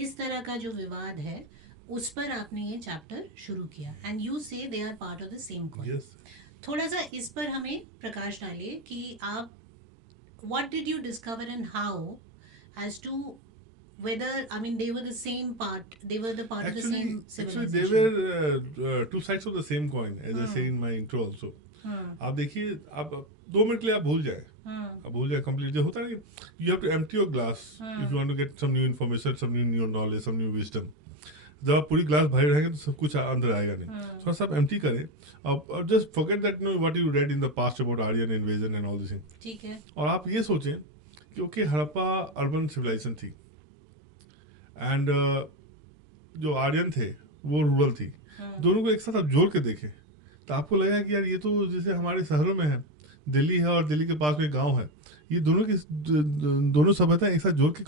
इस तरह का जो विवाद है उस पर आपने ये चैप्टर शुरू किया and you say they are part of the same coin. थोड़ा सा इस पर हमें प्रकाश डालिए कि आप what did you discover and how as to whether, I mean, they were the same part, they were the part of the same civilization. Actually they were two sides of the same coin, as I say in my intro also. आप देखिए, आप 2 minute के लिए आप भूल जाए, आप भूल जाए completely। होता है कि you have to empty your glass if you want to get some new information, some new knowledge, some new wisdom। जब आप पूरी ग्लास भरे रहेंगे तो सब कुछ अंदर आएगा नहीं, थोड़ा सा आप एम्प्टी करें और just forget that no what you read in the past about Aryan invasion and all this thing, ठीक है। और आप ये सोचें कि ओके हड़प्पा अर्बन सिविलाइजेशन थी एंड जो आर्यन थे वो रूरल थी, दोनों को एक साथ आप जोड़ के देखें तो आपको लगेगा कि यार ये तो जैसे हमारे शहरों में है, दिल्ली है और दिल्ली के पास में गाँव है, ये दोनों सभ्यता एक साथ जोड़ के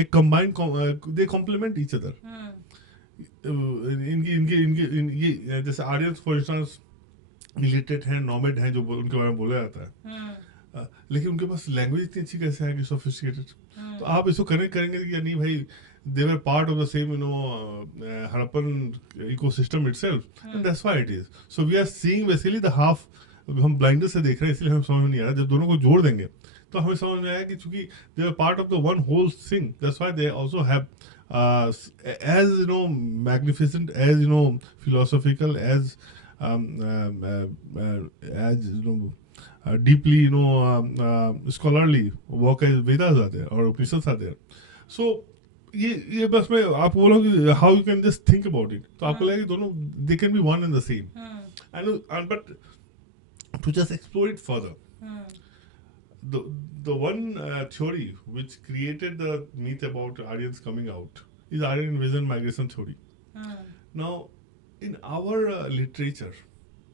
एक कंबाइंड दे कॉम्प्लीमेंट ईच अदर। इनकी जैसे आर्यंस फॉर इंस्टेंस इलिटरेट हैं, नॉमेड हैं, जो उनके बारे में बोला जाता है, लेकिन उनके पास लैंग्वेज इतनी अच्छी कैसे है कि सोफिस्टिकेटेड। तो आप इसको कनेक्ट करेंगे कि नहीं भाई they were part of the same Harappan ecosystem itself, and that's why it is. So we are seeing basically the half, हम ब्लाइंडर से देख रहे हैं इसलिए हमें समझ में नहीं आ रहा। जब दोनों को जोड़ देंगे तो हमें समझ में आया कि चूंकि they were part of the one whole thing, that's why they also have as magnificent, as philosophical, as deeply scholarly work as Vedas are there or Upanishads are there. So ये बस मैं आपको बोला कि how you can just think about it, तो आपको लगेगा कि दोनों they can be one and the same, and but to just explore it further, the one theory which created the myth about Aryans coming out is Aryan invasion migration theory. Now in our literature,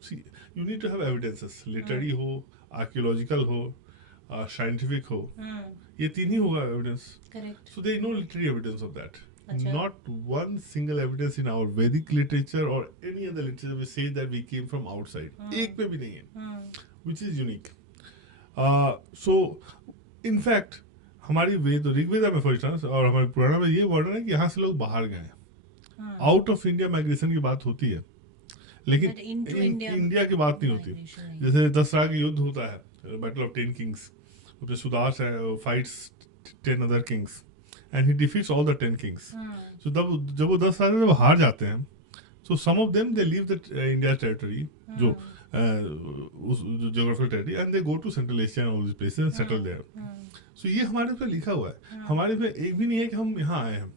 see, you need to have evidences, literary हो, archaeological हो, scientific हो, ये तीन ही होगा evidence. Correct. So there is no literary evidence of that. Not one single evidence in our Vedic literature or any other literature which says that we came from outside. एक पे भी नहीं है, which is unique. So in fact हमारी वेद ऋग्वेदा में for instance और हमारे पुराण में ये वर्णन है कि यहाँ से लोग बाहर गए, आउट ऑफ इंडिया माइग्रेशन की बात होती है, लेकिन इंडिया की बात नहीं होती। जैसे दसरा का युद्ध होता है, बैटल ऑफ 10 किंग्स, उसमें Sudas fights 10 other kings and he defeats all the 10 kings. So जब वो 10 साल जब हार जाते हैं, so some of them they leave the India territory, जो geographical territory, and they go to Central Asia and all this places and settle there. So ये हमारे पे लिखा हुआ है, हमारे पे एक भी नहीं है कि हम यहाँ आए हैं।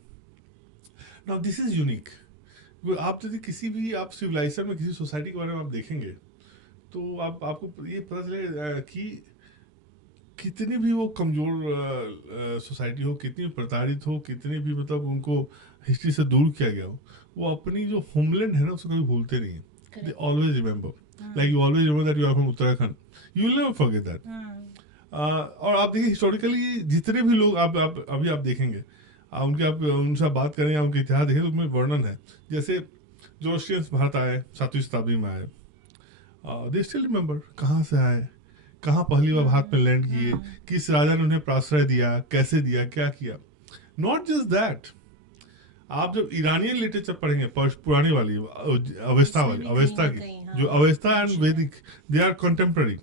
Now this is unique. आप यदि किसी भी आप सिविलाइजेशन में किसी सोसाइटी के बारे में आप देखेंगे तो आपको ये पता चलेगा कि कितनी भी वो कमजोर सोसाइटी हो, कितनी प्रताड़ित हो, कितनी भी मतलब उनको हिस्ट्री से दूर किया गया हो, वो अपनी जो होमलैंड है ना उसको कभी भूलते नहीं है। They always remember, like you always remember that you are from Uttarakhand, you will never forget that. और आप देखिए हिस्टोरिकली जितने भी लोग आप अभी आप देखेंगे, उनसे आप बात करें या उनके इतिहास देखें तो उनमें वर्णन है। जैसे जोरोस्ट्रियंस भारत आए 7वीं शताब्दी में आए, दे स्टिल रिमेम्बर कहाँ से आए, कहाँ पहली बार भारत में लैंड किए, किस राजा ने उन्हें प्राश्रय दिया, कैसे दिया, क्या किया। नॉट जस्ट दैट, आप जब ईरानियन लिटरेचर पढ़ेंगे, पुरानी वाली अवेस्ता वाली, अवेस्ता की जो अवेस्ता एंड वैदिक दे आर कंटेम्पररी,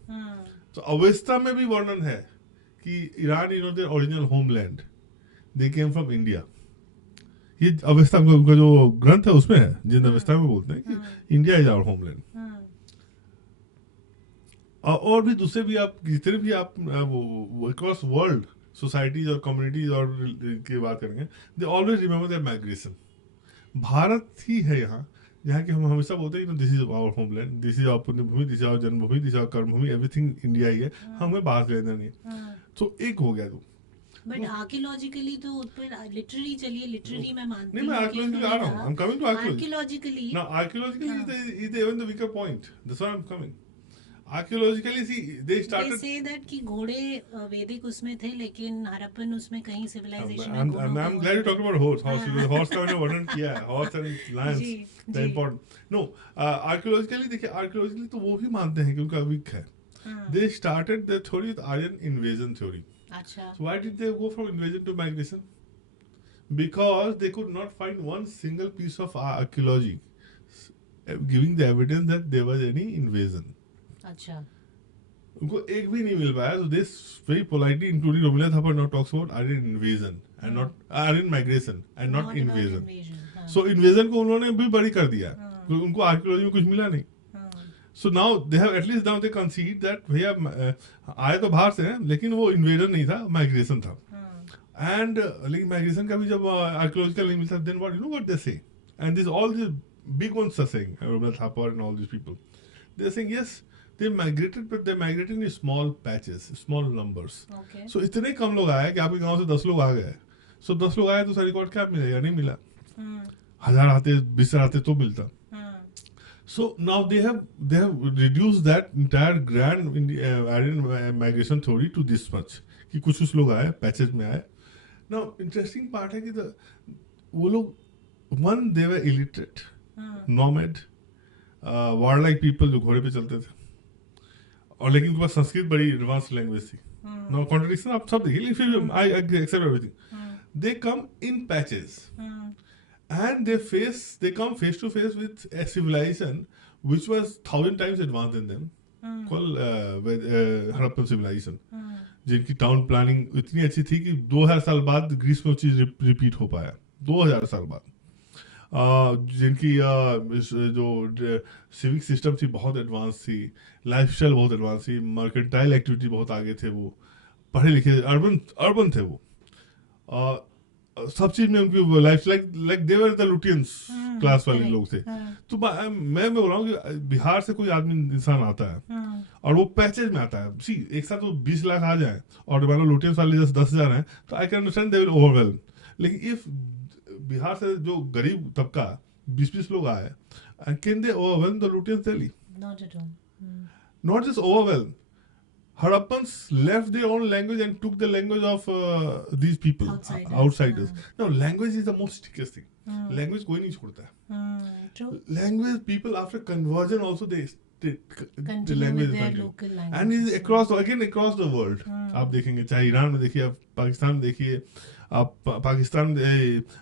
तो अवेस्ता में भी वर्णन है कि Iran is not their original homeland, they came from India. ये अवेस्ता का जो ग्रंथ है उसमें है, जिन अवेस्ता में बोलते हैं कि इंडिया इज आवर होमलैंड। और भी दूसरे भी आप जितने भी आप वो अक्रॉस वर्ल्ड सोसाइटीज और कम्युनिटीज और की बात करेंगे, they always remember their migration. Bharat ही है यहाँ कि हम हमेशा बोलते हैं कि this is our homeland, this is our पुण्यभूमि, दिस इज आवर जन्मभूमि, दिस इज आवर कर्मभूमि, एवरीथिंग इंडिया ही है, हमें बाहर से लेना नहीं है। तो एक हो गया। तो बट आर्कियोलॉजिकली तो लिटरेरी, चलिए लिटरेरी मैं मानती नहीं, मैं आर्कियोलॉजिकली आ रहा हूँ, I am coming to archaeologically. Now archaeologically is even the weaker point, that's why I am coming. Archaeologically see they started, say that कि घोड़े वैदिक उसमें थे, लेकिन हड़प्पन उसमें कहीं सिविलाइजेशन में I am glad you talk about horse का मैंने वर्णन किया है, horse and lions the important. No, archaeologically देखिए, आर्कियोलॉजिकली तो वो ही मानते हैं कि उनका वीक है। They started the theory with Aryan invasion theory. अच्छा, so why did they go from invasion to migration? Because they could not find one single piece of archaeology giving the evidence that there was any invasion. अच्छा, उनको एक भी नहीं मिल पाया। So this very politely, including Romila Thapar, now talks about Aryan invasion and not Aryan migration and not about invasion. हाँ. So invasion को उन्होंने भी बड़ी कर दिया, उनको आर्कियोलॉजी में कुछ मिला नहीं। So now they have, at least now they concede that भैया आए तो बाहर से हैं, लेकिन वो इन्वेजन नहीं था, माइग्रेशन था। एंड लेकिन माइग्रेशन का भी जब आर्कियोलॉजिकल नहीं मिलता, then what you know what they say, and this all this big ones are saying, Romila Thapar and all these people, they are saying yes, they migrated, but they migrated in small patches, small numbers. Okay. So इतने कम लोग आए कि आपके गांव से 10 लोग आ गए, so 10 लोग आए तो सारी रिकॉर्ड क्या मिलेगा, नहीं मिला। 1000 आते, 20 आते तो मिलता। So now they have reduced that entire grand Aryan migration theory to this much, कि कुछ लोग आए, पैचेज में आए। Now interesting part है कि वो लोग, one, they were illiterate, nomad, warlike people जो घोड़े पे चलते थे, और लेकिन उनके पास संस्कृत बड़ी एडवांस लैंग्वेज थी। Now contradiction आप सब देखिए, फिर I accept everything. They come in patches. And they come face to face with a civilization which was 1,000 times advanced than them, called Harappan civilization, जिनकी टाउन प्लानिंग इतनी अच्छी थी कि 2000 साल बाद ग्रीस में वो चीज रिपीट हो पाया, 2000 साल बाद। जिनकी जो सिविक सिस्टम थी बहुत एडवांस थी, लाइफस्टाइल बहुत एडवांस थी, मर्केंटाइल एक्टिविटी बहुत आगे थे, वो पढ़े लिखे अर्बन थे वो, सब चीज में उनकी life like they were the Lutyens class वाले लोग थे। तो मैं बोल रहा हूँ कि बिहार से कोई आदमी इंसान आता है और वो पैचेज में आता है, सी एक साथ वो 20 लाख आ जाए और मान लो लुटियंस वाले 10,000 हैं, तो I can understand they will overwhelm. लेकिन इफ बिहार से जो गरीब तबका 20 लोग आए, can they overwhelm the Lutyens Delhi? Not at all. Not just overwhelm. Harappans left their own language and took the language of these people, outsiders. Now, language is the most stickiest thing. Language कोई नहीं छोड़ता है. True. Language, people after conversion also the Continue language with their continue. local language. And is across the world. आप देखेंगे, चाहे Iran में देखिए, आप पाकिस्तान में देखिए, आप पाकिस्तान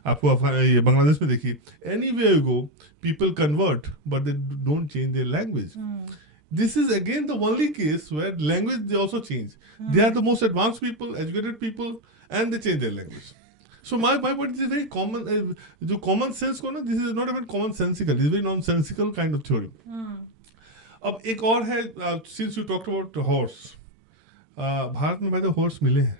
आपको बांग्लादेश में देखिए, anywhere you go, people convert, but they don't change their language. This is again the only case where language they also change. They are the most advanced people, educated people, and they change their language. So my point is very common. जो common sense को ना, this is not even common sensical. This is very nonsensical kind of theory. अब एक और है, since you talked about horse, Bharat में भाई horse मिले हैं.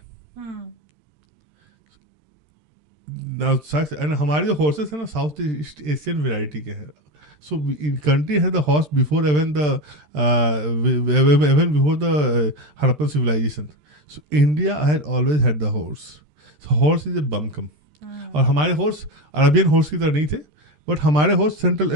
Now, and हमारे जो horses हैं ना, South East Asian variety के हैं. So in country had the horse before even before the Harappan civilization. So India had always had the horse. So horse is a buncombe. और हमारे horse Arabian horse की तरह नहीं थे, but हमारे horse central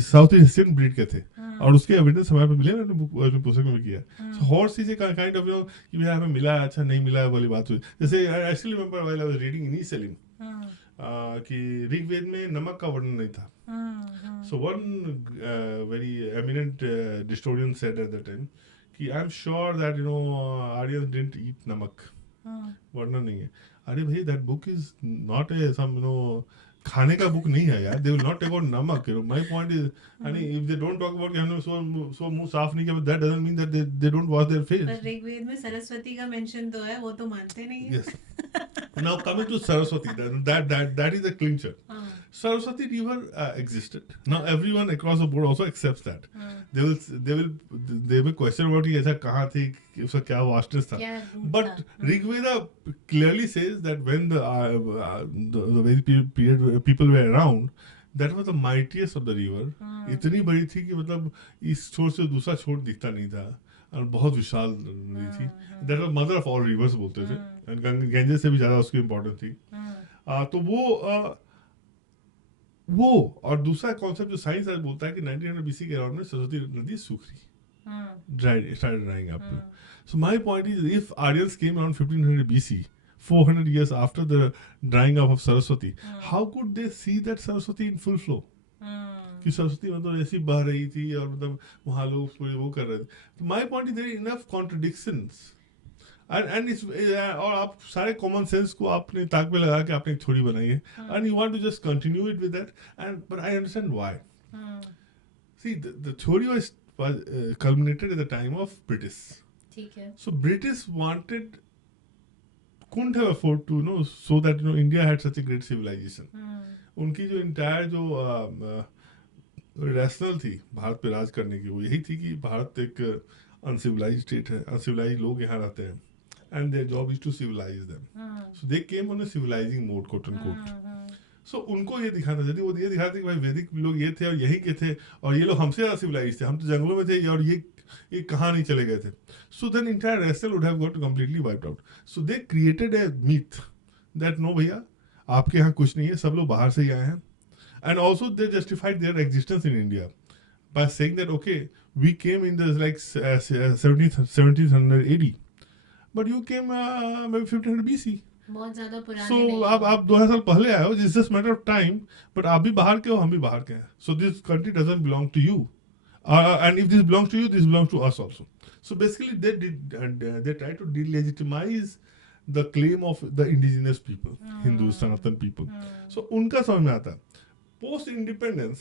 south Asian breed के थे, और उसके एविडेंस हमारे पे मिले, मैंने पुस्तक में किया. So horse is a kind of कि भैया हमें मिला है, अच्छा नहीं मिला है वाली बात हुई. जैसे I still remember while I was reading initially कि ऋग्वेद में नमक का वर्णन नहीं था. So one very eminent historian said at the time, कि I'm sure that Aryans didn't eat namak. वरना नहीं है. अरे भाई, that book is not a some खाने का बुक नहीं है यार. They will not take out नमक. My point is, if they don't talk about so मुंह साफ नहीं किया, that doesn't mean that they don't wash their face. पर ऋग्वेद में सरस्वती का मेंशन तो है, वो तो मानते नहीं है. Yes. Now coming to Saraswati, that is a clincher. Saraswati river existed. Now everyone across the board also accepts that. They will question about it, ऐसा कहाँ थी, उसका क्या vastness था. But Rigveda clearly says that when the very period people were around, that was the mightiest of the river. इतनी बड़ी थी कि मतलब इस छोर से दूसरा छोर दिखता नहीं था और बहुत विशाल नदी थी. That was mother of all reverse बोलते थे. गंजेस से भी ज्यादा उसकी इम्पोर्टेंस थी. तो वो और दूसरा कॉन्सेप्ट जो साइंस आज बोलता है कि 1900 BC के अराउंड में सरस्वती नदी सूख रही, started drying up. So my point is, if Aryans came around 1500 BC, 400 years after the drying up of Saraswati, how could they see that Saraswati in full flow? कि सरस्वती मतलब ऐसी बह रही थी और मतलब वहाँ लोग वो कर रहे थे. तो my point is there enough contradictions and it's और आप सारे कॉमन सेंस को आपने ताक पे लगा के आपने एक थ्योरी बनाई है and you want to just continue it with that and but I understand why. See the theory was culminated at the time of British. ठीक है. So British couldn't have afford to so that India had such a great civilization. उनकी जो entire जो rational थी भारत पे राज करने की, वो यही थी कि भारत एक अनसिविलाइज्ड स्टेट है, अनसिविलाइज्ड लोग यहाँ रहते हैं and their job is to civilise them. So they came on a civilising mode, quote and quote. So उनको ये दिखाना चाहती, वो ये दिखाते कि भाई वैदिक लोग ये थे और यही के थे और ये लोग हमसे ज्यादा सिविलाइज थे, हम तो जंगलों में थे और ये कहाँ नहीं चले गए थे. So then entire rational would have got completely wiped out. So they created a myth that no भैया आपके यहाँ कुछ नहीं है, सब लोग बाहर से ही आए हैं. And also they justified their existence in India by saying that okay, we came in the 1700 AD, but you came maybe 1500 BC. बहुत ज़्यादा पुराने So नहीं. आप 2000 साल पहले आए हो. It's just matter of time. But आप भी बाहर के हो, हम भी बाहर के हैं. So this country doesn't belong to you. And if this belongs to you, this belongs to us also. So basically they try to delegitimize the claim of the indigenous people, Hindus, Sanatan people. So उनका समझ में आता है. Post independence,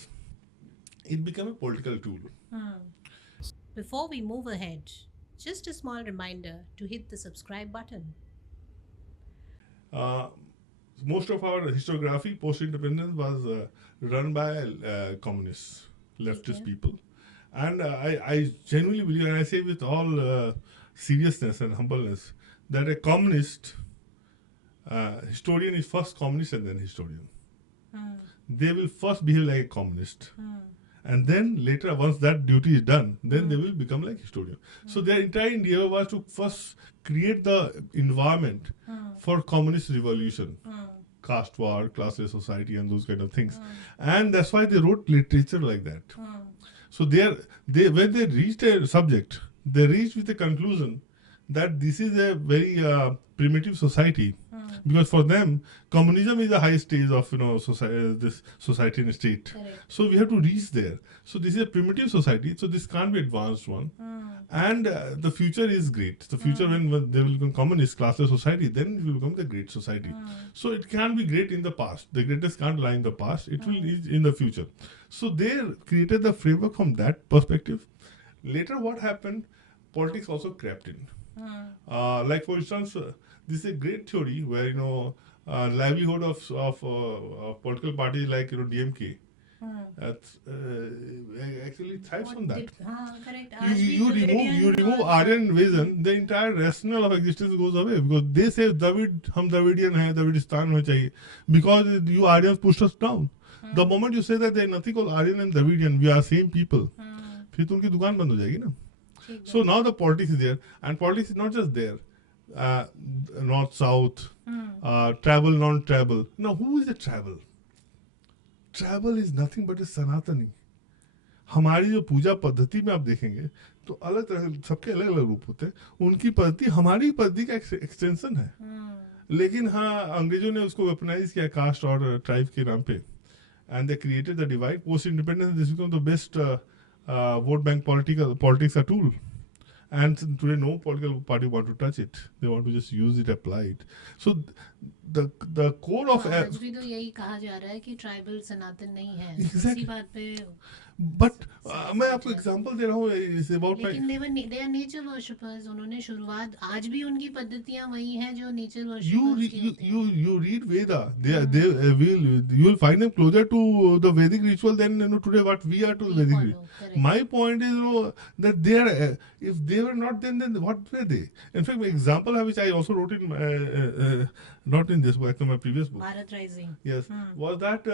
it became a political tool. Before we move ahead, just a small reminder to hit the subscribe button. Most of our historiography post independence was run by communists, leftist people, and I genuinely believe, and I say with all seriousness and humbleness, that a communist historian is first communist and then historian. They will first behave like a communist, and then later, once that duty is done, then they will become like historian. So their entire endeavor was to first create the environment for communist revolution, caste war, classless society, and those kind of things. And that's why they wrote literature like that. So when they reached a subject, they reached with a conclusion that this is a very primitive society. Because for them, communism is the highest stage of this society and state. Correct. So we have to reach there. So this is a primitive society. So this can't be advanced one. And the future is great. The future when they will become communist, classless society, then it will become the great society. So it can be great in the past. The greatest can't lie in the past. It will is in the future. So they created the framework from that perspective. Later, what happened? Politics also crept in. Like for instance. This is a great theory where livelihood of political parties like DMK actually thrives on that. Correct. You remove Aryan invasion, the entire rationale of existence goes away because they say हम Dravidian हैं, Dravidistan होना चाहिए, because you Aryans pushed us down. The moment you say that there is nothing called Aryan and Dravidian, we are same people, फिर तो उनकी दुकान बंद हो जाएगी ना. So now the politics is there, and politics is not just there. North south, travel non-travel. Now who is a travel? Travel is nothing but a Sanatani. हमारी जो पूजा पद्धति में आप देखेंगे तो अलग तरह सबके अलग अलग रूप होते हैं. उनकी पद्धति हमारी पद्धति का एक्सटेंशन है. लेकिन हाँ, अंग्रेजों ने उसको वेपनाइज किया कास्ट और ट्राइब के नाम पे. and they created the divide. Post independence, this became the best vote bank politics a tool. And today, no political party want to touch it. They want to just use it, apply it. So the core of आज भी तो यही कहा जा रहा है कि tribal सनातन नहीं है। Exactly. इसी बात पे बट मैं आपको एग्जांपल दे रहा हूँ इस अबाउट लेकिन दे आर नेचर वर्शिपर्स। उन्होंने शुरुआत, आज भी उनकी पद्धतियां वही हैं जो नेचर you वर्शिपर्स re- की you होती हैं। you you read Veda. They will you will find them closer to the Vedic ritual than today what we are to the We Vedic follow, ritual. correct. My point is that they are if they were not then what were they? In fact, my example which I also wrote in not in this book, actually my previous book. Bharat rising. Yes, was that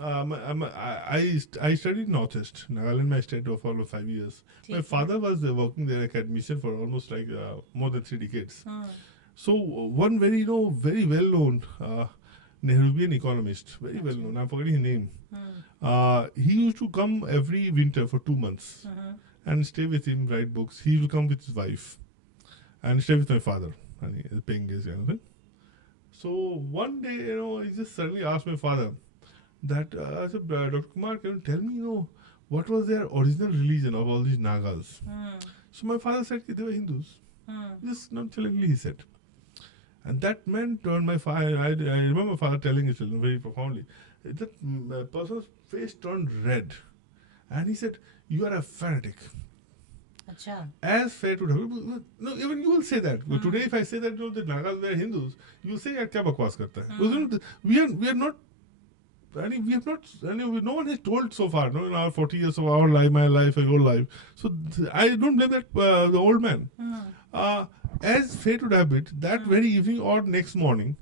I studied Northeast, Nagaland, I stayed for almost 5 years. My father was working there academician for almost like more than 3 decades. So one very very well known Nehruvian economist, very well known. I'm forgetting his name. He used to come every winter for 2 months and stay with him, write books. He will come with his wife and stay with my father, and he is paying his kind of thing. So one day, he just suddenly asked my father that I said, Dr. Kumar, can you tell me, what was their original religion of all these Nagas? So my father said they were Hindus. Just nonchalantly he said. And that meant on my father, I remember my father telling his children very profoundly, that person's face turned red. And he said, you are a fanatic. अच्छा। As fair to no, even you will say that. But today, if I say that the Nagas were Hindus, you will say, "यार क्या बकवास करता है?" Because, we are not. I mean, we have not. I mean, no one has told so far. No, in our 40 years of our life, my life, your life. So I don't blame that the old man. As fate would have it, that very evening or next morning,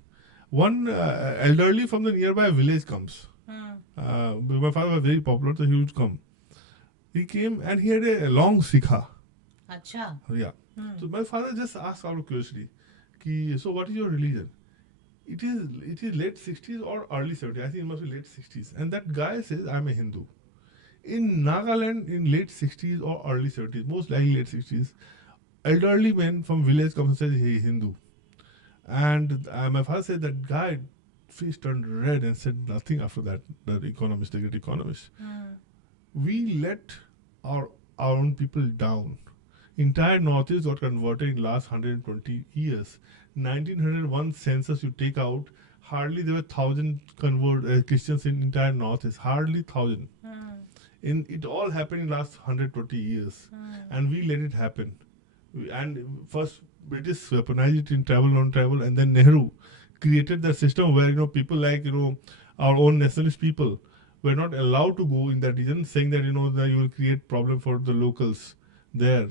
one elderly from the nearby village comes. My father was very popular, so he would come. He came and he had a long sikha. अच्छा। Yeah. So my father just asked out of curiosity, so what is your religion? It is late 60s or early 70s. I think it must be late 60s. And that guy says, I'm a Hindu. In Nagaland, in late 60s or early 70s, most likely late 60s, elderly men from village comes and says, hey, Hindu. And my father said that guy face turned red and said nothing after that, the economist, the great economist. We let our own people down. Entire Northeast got converted in last 120 years. 1901 census you take out, hardly there were 1,000 Christians in entire Northeast. Hardly 1,000. It all happened in last 120 years. And we let it happen. And first British weaponized it in travel, non-travel, and then Nehru created that system where people like our own nationalist people were not allowed to go in that region, saying that that you will create problem for the locals there.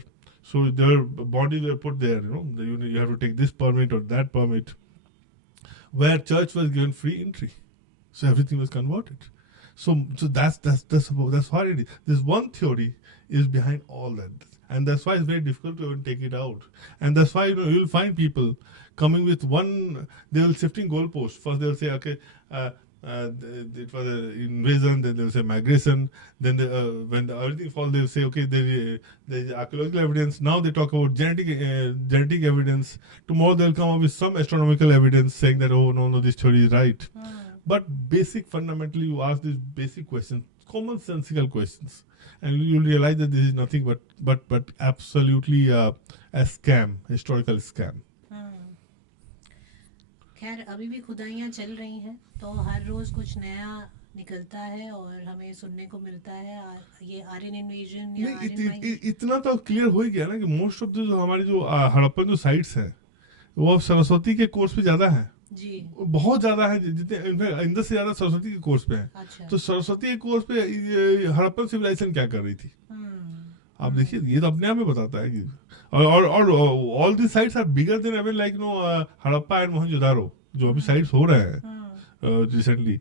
So their bodies were put there. You have to take this permit or that permit. Where church was given free entry, so everything was converted. So that's how it is. This one theory is behind all that, and that's why it's very difficult to even take it out. And that's why you'll find people coming with one. They will shifting goalposts. First they will say, okay. It was an invasion, then they will say migration, then when everything falls, they will say, okay, there is archaeological evidence. Now they talk about genetic evidence. Tomorrow they will come up with some astronomical evidence saying that, oh, no, this theory is right. But fundamentally, you ask these basic questions, commonsensical questions, and you will realize that this is nothing but absolutely a scam, historical scam. खैर अभी भी खुदाइयाँ चल रही हैं, तो हर रोज कुछ नया निकलता है और हमें सुनने को मिलता है। ये आर्यन इन्वेजन या आर्यन माइग्रेशन, इतना तो क्लियर हो ही गया ना कि मोस्ट ऑफ जो हमारी जो हड़प्पन जो साइट्स हैं वो सरस्वती के कोर्स पे ज्यादा है जी, बहुत ज्यादा है, जितने इंदस से ज्यादा सरस्वती के कोर्स पे है। अच्छा। तो सरस्वती के कोर्स पे हड़प्पन सिविलाइजेशन क्या कर रही थी, आप देखिए, ये तो अपने आप में बताता है कि और all the sites are bigger than even like Harappa and Mohenjodaro जो अभी साइट्स हो रहे हैं रिसेंटली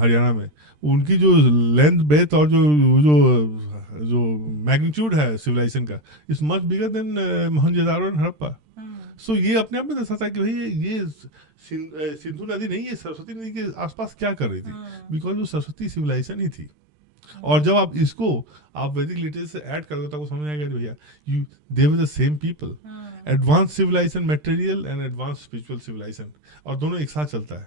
हरियाणा में, उनकी जो लेंथ ब्रेथ और जो मैग्नीट्यूड है सिविलाइजेशन का is much bigger than Mohenjodaro and Harappa. So ये अपने आप में दर्शाता है कि भाई ये सिंधु नदी नहीं, ये सरस्वती नदी के आसपास क्या कर रही थी, बिकॉज वो सरस्वती सिविलाइजेशन ही थी। और जब आप इसको आप वैदिक लिटरेचर से ऐड करोगे तो आपको समझ आएगा कि भैया you they were the same people, advance civilisation material and advance spiritual civilisation, और दोनों एक साथ चलता है।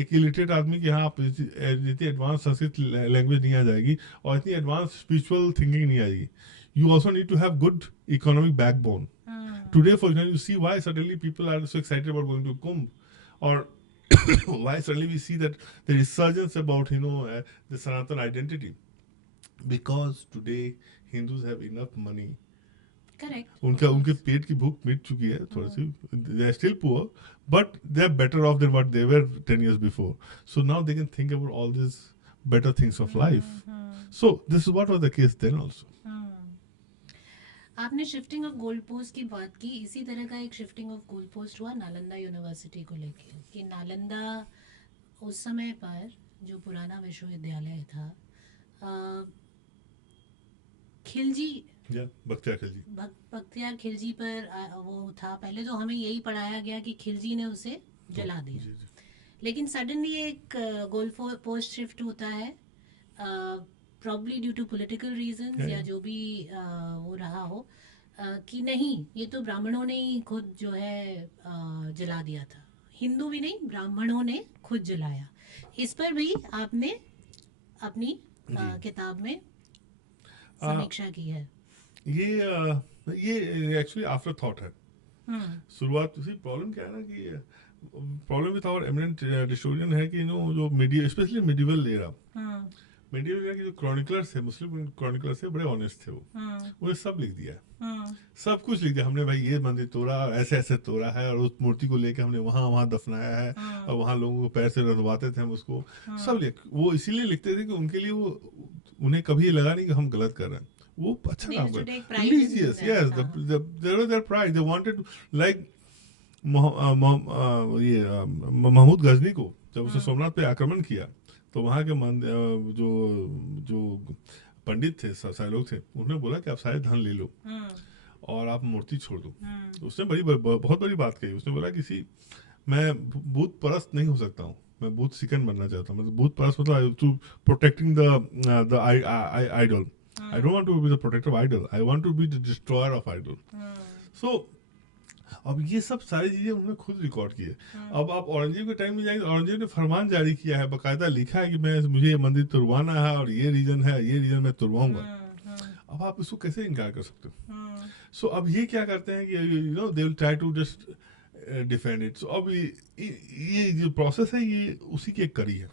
एक इलिटरेट आदमी के यहाँ आप इतनी एडवांस संस्कृत लैंग्वेज नहीं आ जाएगी और इतनी एडवांस स्पिरिचुअल थिंकिंग नहीं आएगी। You also need to have good economic backbone. Today, for example, you see why suddenly people are so excited about going to Kumbh, or why suddenly we see that the resurgence about the Sanatan identity, because today Hindus have enough money. Correct. उनके पेट की भूख मिट चुकी है थोड़ी सी. They are still poor, but they are better off than what they were 10 years before. So now they can think about all these better things of life. So this is what was the case then also. आपने shifting of goal post की बात की, इसी तरह का एक shifting of goal post हुआ Nalanda university को लेके कि नालंदा उस समय पर जो पुराना विश्वविद्यालय था, खिलजी बख्तियार खिलजी पर वो था। पहले तो हमें यही पढ़ाया गया कि खिलजी ने उसे जला दिया, लेकिन सडनली एक गोल पोस्ट शिफ्ट होता है, probably due to political reasons या जो भी वो रहा हो, कि नहीं ये तो ब्राह्मणों ने ही खुद जो है जला दिया था, हिंदू भी नहीं ब्राह्मणों ने खुद जलाया। इस पर भी आपने अपनी किताब में समीक्षा की है। ये एक्चुअली आफ्टर थॉट है। शुरुआत उसी प्रॉब्लम क्या है ना कि problem with our eminent historian है कि जो media specially medieval era, media के जो क्रॉनिकलर्स है, मुस्लिम क्रॉनिकलर्स है, बड़े ऑनेस्ट थे वो। उन्हें सब लिख दिया, सब कुछ लिख दिया। हमने भाई ये मंदिर तोड़ा, ऐसे ऐसे तोड़ा है, और उस मूर्ति को लेके हमने वहाँ दफनाया है, और वहाँ लोगों को पैर से रंधवाते थे हम उसको, सब लिख। वो इसीलिए लिखते थे कि उनके लिए वो उन्हें कभी लगा नहीं कि हम गलत कर रहे हैं, वो अच्छा काम कर religious, yes, there was their pride, they wanted like Mahmood Ghazni को जब उसने सोमनाथ पे आक्रमण किया तो वहाँ के जो पंडित थे, सारे लोग थे, उन्होंने बोला कि आप सारे धन ले लो और आप मूर्ति छोड़ दो। तो उसने बहुत बड़ी बात कही। उसने बोला मैं भूत परस्त नहीं हो सकता हूँ, मैं भूत सिकन बनना चाहता हूँ। मतलब भूत परस्त मतलब to protecting the idol. I don't want to be the protector of idol. I want to be the destroyer of idol. So अब ये सब सारी चीजें उन्होंने खुद रिकॉर्ड की है। अब आप औरंगजेब के टाइम में जाएंगे, औरंगजेब ने फरमान जारी किया है, बकायदा लिखा है कि मुझे ये मंदिर तुड़वाना है और ये रीजन मैं तुड़वाऊंगा। अब आप इसको कैसे इनकार कर सकते हो? सो अब ये क्या करते हैं कि they will try to just defend it. So अब ये जो प्रोसेस है ये उसी की एक कड़ी है।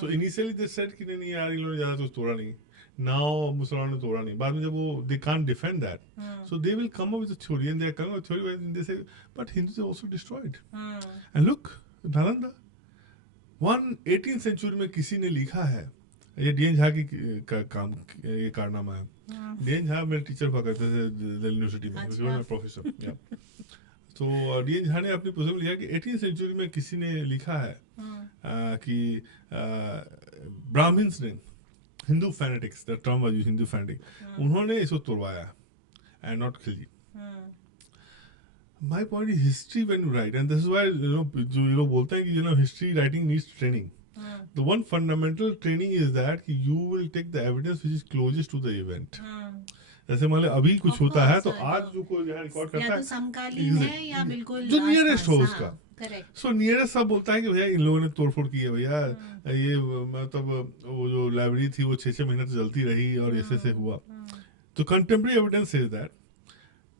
सो इनिशियली दे सेड कि नहीं यार इन लोगों ने ज्यादा कुछ तोड़ा नहीं, नाउ मुसलमानों ने तोड़ा नहीं। बाद में जब वो they can't defend that, so they will come up with a theory and they are coming up with theory when they say but Hindus are also destroyed. And look Nalanda 18th century में किसी ने लिखा है, ये DN Jha की काम ये कारनामा है। डीएन झा मेरे टीचर हुआ करते थे दिल्ली यूनिवर्सिटी में, प्रोफेसर। तो डीएन झा ने अपनी पुस्तक में लिखा कि 18th सेंचुरी में किसी ने लिखा है कि ब्राह्मण्स ने, Hindu fanatics, the term was used, Hindu fanatic, उन्होंने इसको तोड़वाया and not Khilji. My point is history when you write, and this is why जो लोग बोलते हैं कि history writing needs training. The one fundamental training is that कि you will take the evidence which is closest to the event. जैसे मान लो अभी कुछ होता है तो आज जो कोई यहाँ रिकॉर्ड करता है समकालीन है या बिल्कुल जो नियरेस्ट हो उसका। सो नियरेस्ट सब बोलता है कि भैया इन लोगों ने तोड़फोड़ की है, भैया ये मतलब वो जो लाइब्रेरी थी वो 6 महीने तो जलती रही और ऐसे हुआ। तो कंटेम्प्रेरी एविडेंस इज दैट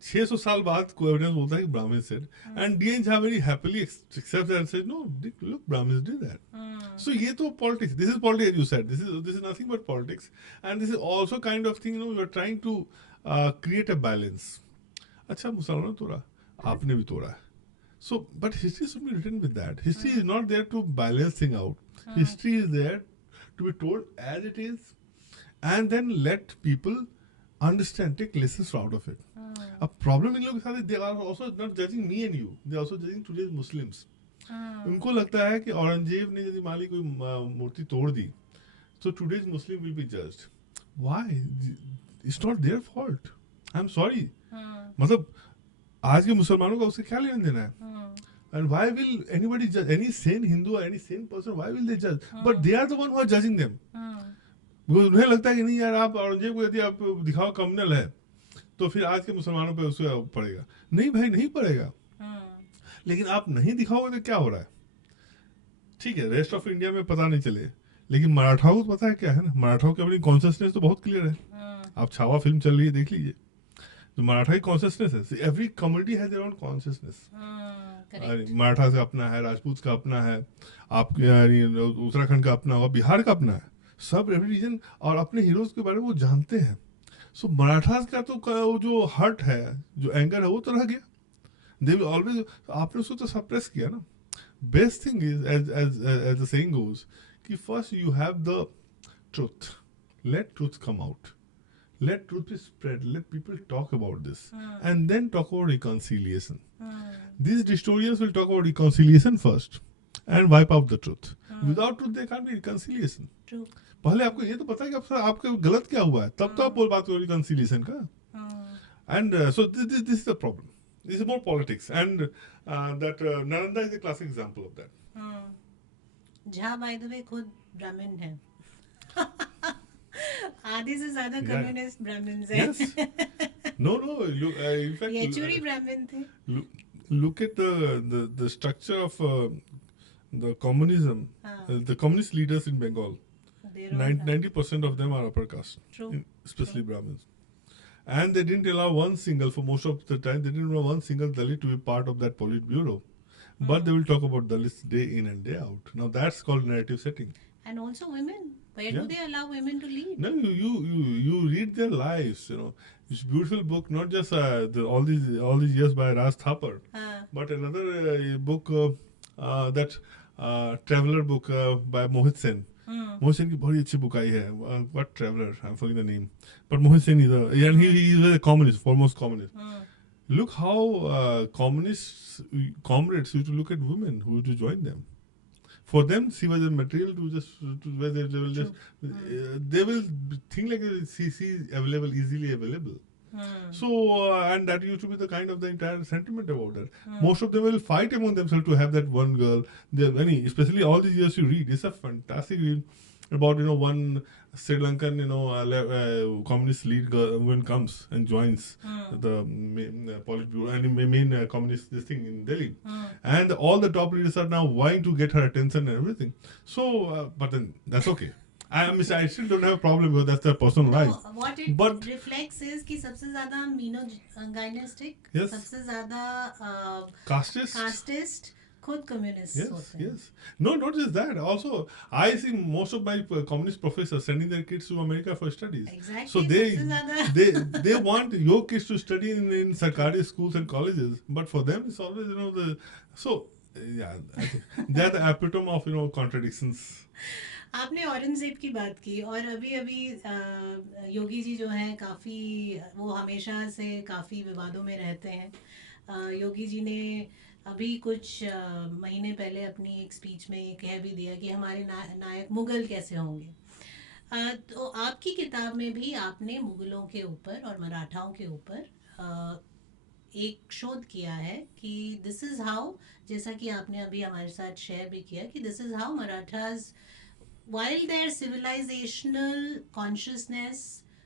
600 साल बाद कोई एविडेंस बोलता है कि Brahmin said, and DN Jha very happily accept that, said no look Brahmins did that. So ये तो politics, this is politics as you said, this is nothing but politics, and this is also kind of thing we are trying to create a balance. अच्छा मुसलमानों ने तोड़ा, आपने भी तोड़ा है। So, but history should be written with that. History is not there to balance things out. History is there to be told as it is, and then let people understand, take lessons out of it. A problem in लोगों के साथ, they are also not judging me and you. They are also judging today's Muslims. उनको लगता है कि औरंगजेब ने यदि मान ली कोई मूर्ति तोड़ दी, so today's Muslim will be judged. Why? It's not their fault. I'm sorry. मतलब आज के मुसलमानों का उससे क्या लेना देना है? And why will anybody judge? Any sane Hindu or any sane person, why will they judge? But they are the one who are judging them. Because उन्हें लगता है कि नहीं यार, आप औरंगजेब को यदि आप दिखाओ कम्युनल है तो फिर आज के मुसलमानों पे उसका पड़ेगा। नहीं भाई, नहीं पड़ेगा। लेकिन आप नहीं दिखाओगे तो क्या हो रहा है? ठीक है, रेस्ट ऑफ इंडिया में पता नहीं चले, लेकिन मराठाओं को पता है क्या है ना, मराठाओं की अपनी कॉन्सियसनेस तो बहुत क्लियर है। आप छावा फिल्म चल रही है, देख लीजिए, जो मराठा की कॉन्सियसनेस है, every community has their own consciousness. Maratha का अपना है, राजपूत का अपना है, आपके यानी उत्तराखंड का अपना होगा, बिहार का अपना है, सब एवरी रीजन और अपने हीरोज के बारे में वो जानते हैं। सो मराठास का तो वो जो हर्ट है, जो एंगर है, वो तो रह गया। दे विल ऑलवेज, आपने उसको तो सप्रेस किया ना। Best thing is as the saying goes कि first you have the truth, let truth come out, let truth be spread, let people talk about this, and then talk about reconciliation. These historians will talk about reconciliation first and wipe out the truth. Without truth there can't be reconciliation. True. पहले आपको ये तो पता है कि आपका गलत क्या हुआ है, तब तो आप बोल बात करो reconciliation का। And so this is the problem. This is more politics, and that Nalanda is a classic example of that. जहाँ by the way खुद ब्राह्मण है। आधे से ज्यादा कम्युनिस्ट ब्राह्मण्स हैं। Yes. No. Look, in fact, Yechury ब्राह्मण थे। look at the structure of the communism. The communist leaders in Bengal, 90% of them are upper caste. True. Especially Brahmins. And they didn't allow one single, for most of the time, they didn't allow one single Dalit to be part of that Politburo. But they will talk about Dalits day in and day out. Now that's called narrative setting. And also women. Where do they allow women to lead? No, you read their lives. You know, it's a beautiful book. Not just all these years by Raj Thapar, but another book that traveler book by Mohit Sen. Mohit Sen की बहुत अच्छी book आई है. What traveler? I'm forgetting the name. But Mohit Sen is a communist, foremost communist. Look how communists comrades used to look at women who used to join them. For them, she was a material to where they will just they will think like she is available, easily available. So and that used to be the kind of the entire sentiment about that. Most of them will fight among themselves to have that one girl. Especially all these years you read. It's a fantastic read about one Sri Lankan communist lead woman comes and joins the Politburo and main communist this thing in Delhi, and all the top leaders are now vying to get her attention and everything. So, but then that's okay. I still don't have a problem with that's their personal life. What it reflects is कि सबसे ज़्यादा misogynistic, Yes. सबसे ज़्यादा Casteist. खुद communists होते हैं। Yes. No, not just that. Also, I see most of my communist professors sending their kids to America for studies. Exactly. So they want your kids to study in Sarkari schools and colleges, but for them it's always they're the epitome of contradictions. आपने औरंगजेब की बात की और अभी योगी जी जो हैं काफ़ी वो हमेशा से काफ़ी विवादों में रहते हैं। योगी जी ने अभी कुछ महीने पहले अपनी एक स्पीच में ये कह भी दिया कि हमारे नायक मुगल कैसे होंगे। तो आपकी किताब में भी आपने मुगलों के ऊपर और मराठाओं के ऊपर एक शोध किया है कि दिस इज़ हाउ, जैसा कि आपने अभी हमारे साथ शेयर भी किया कि this is how Marathas while their civilizational consciousness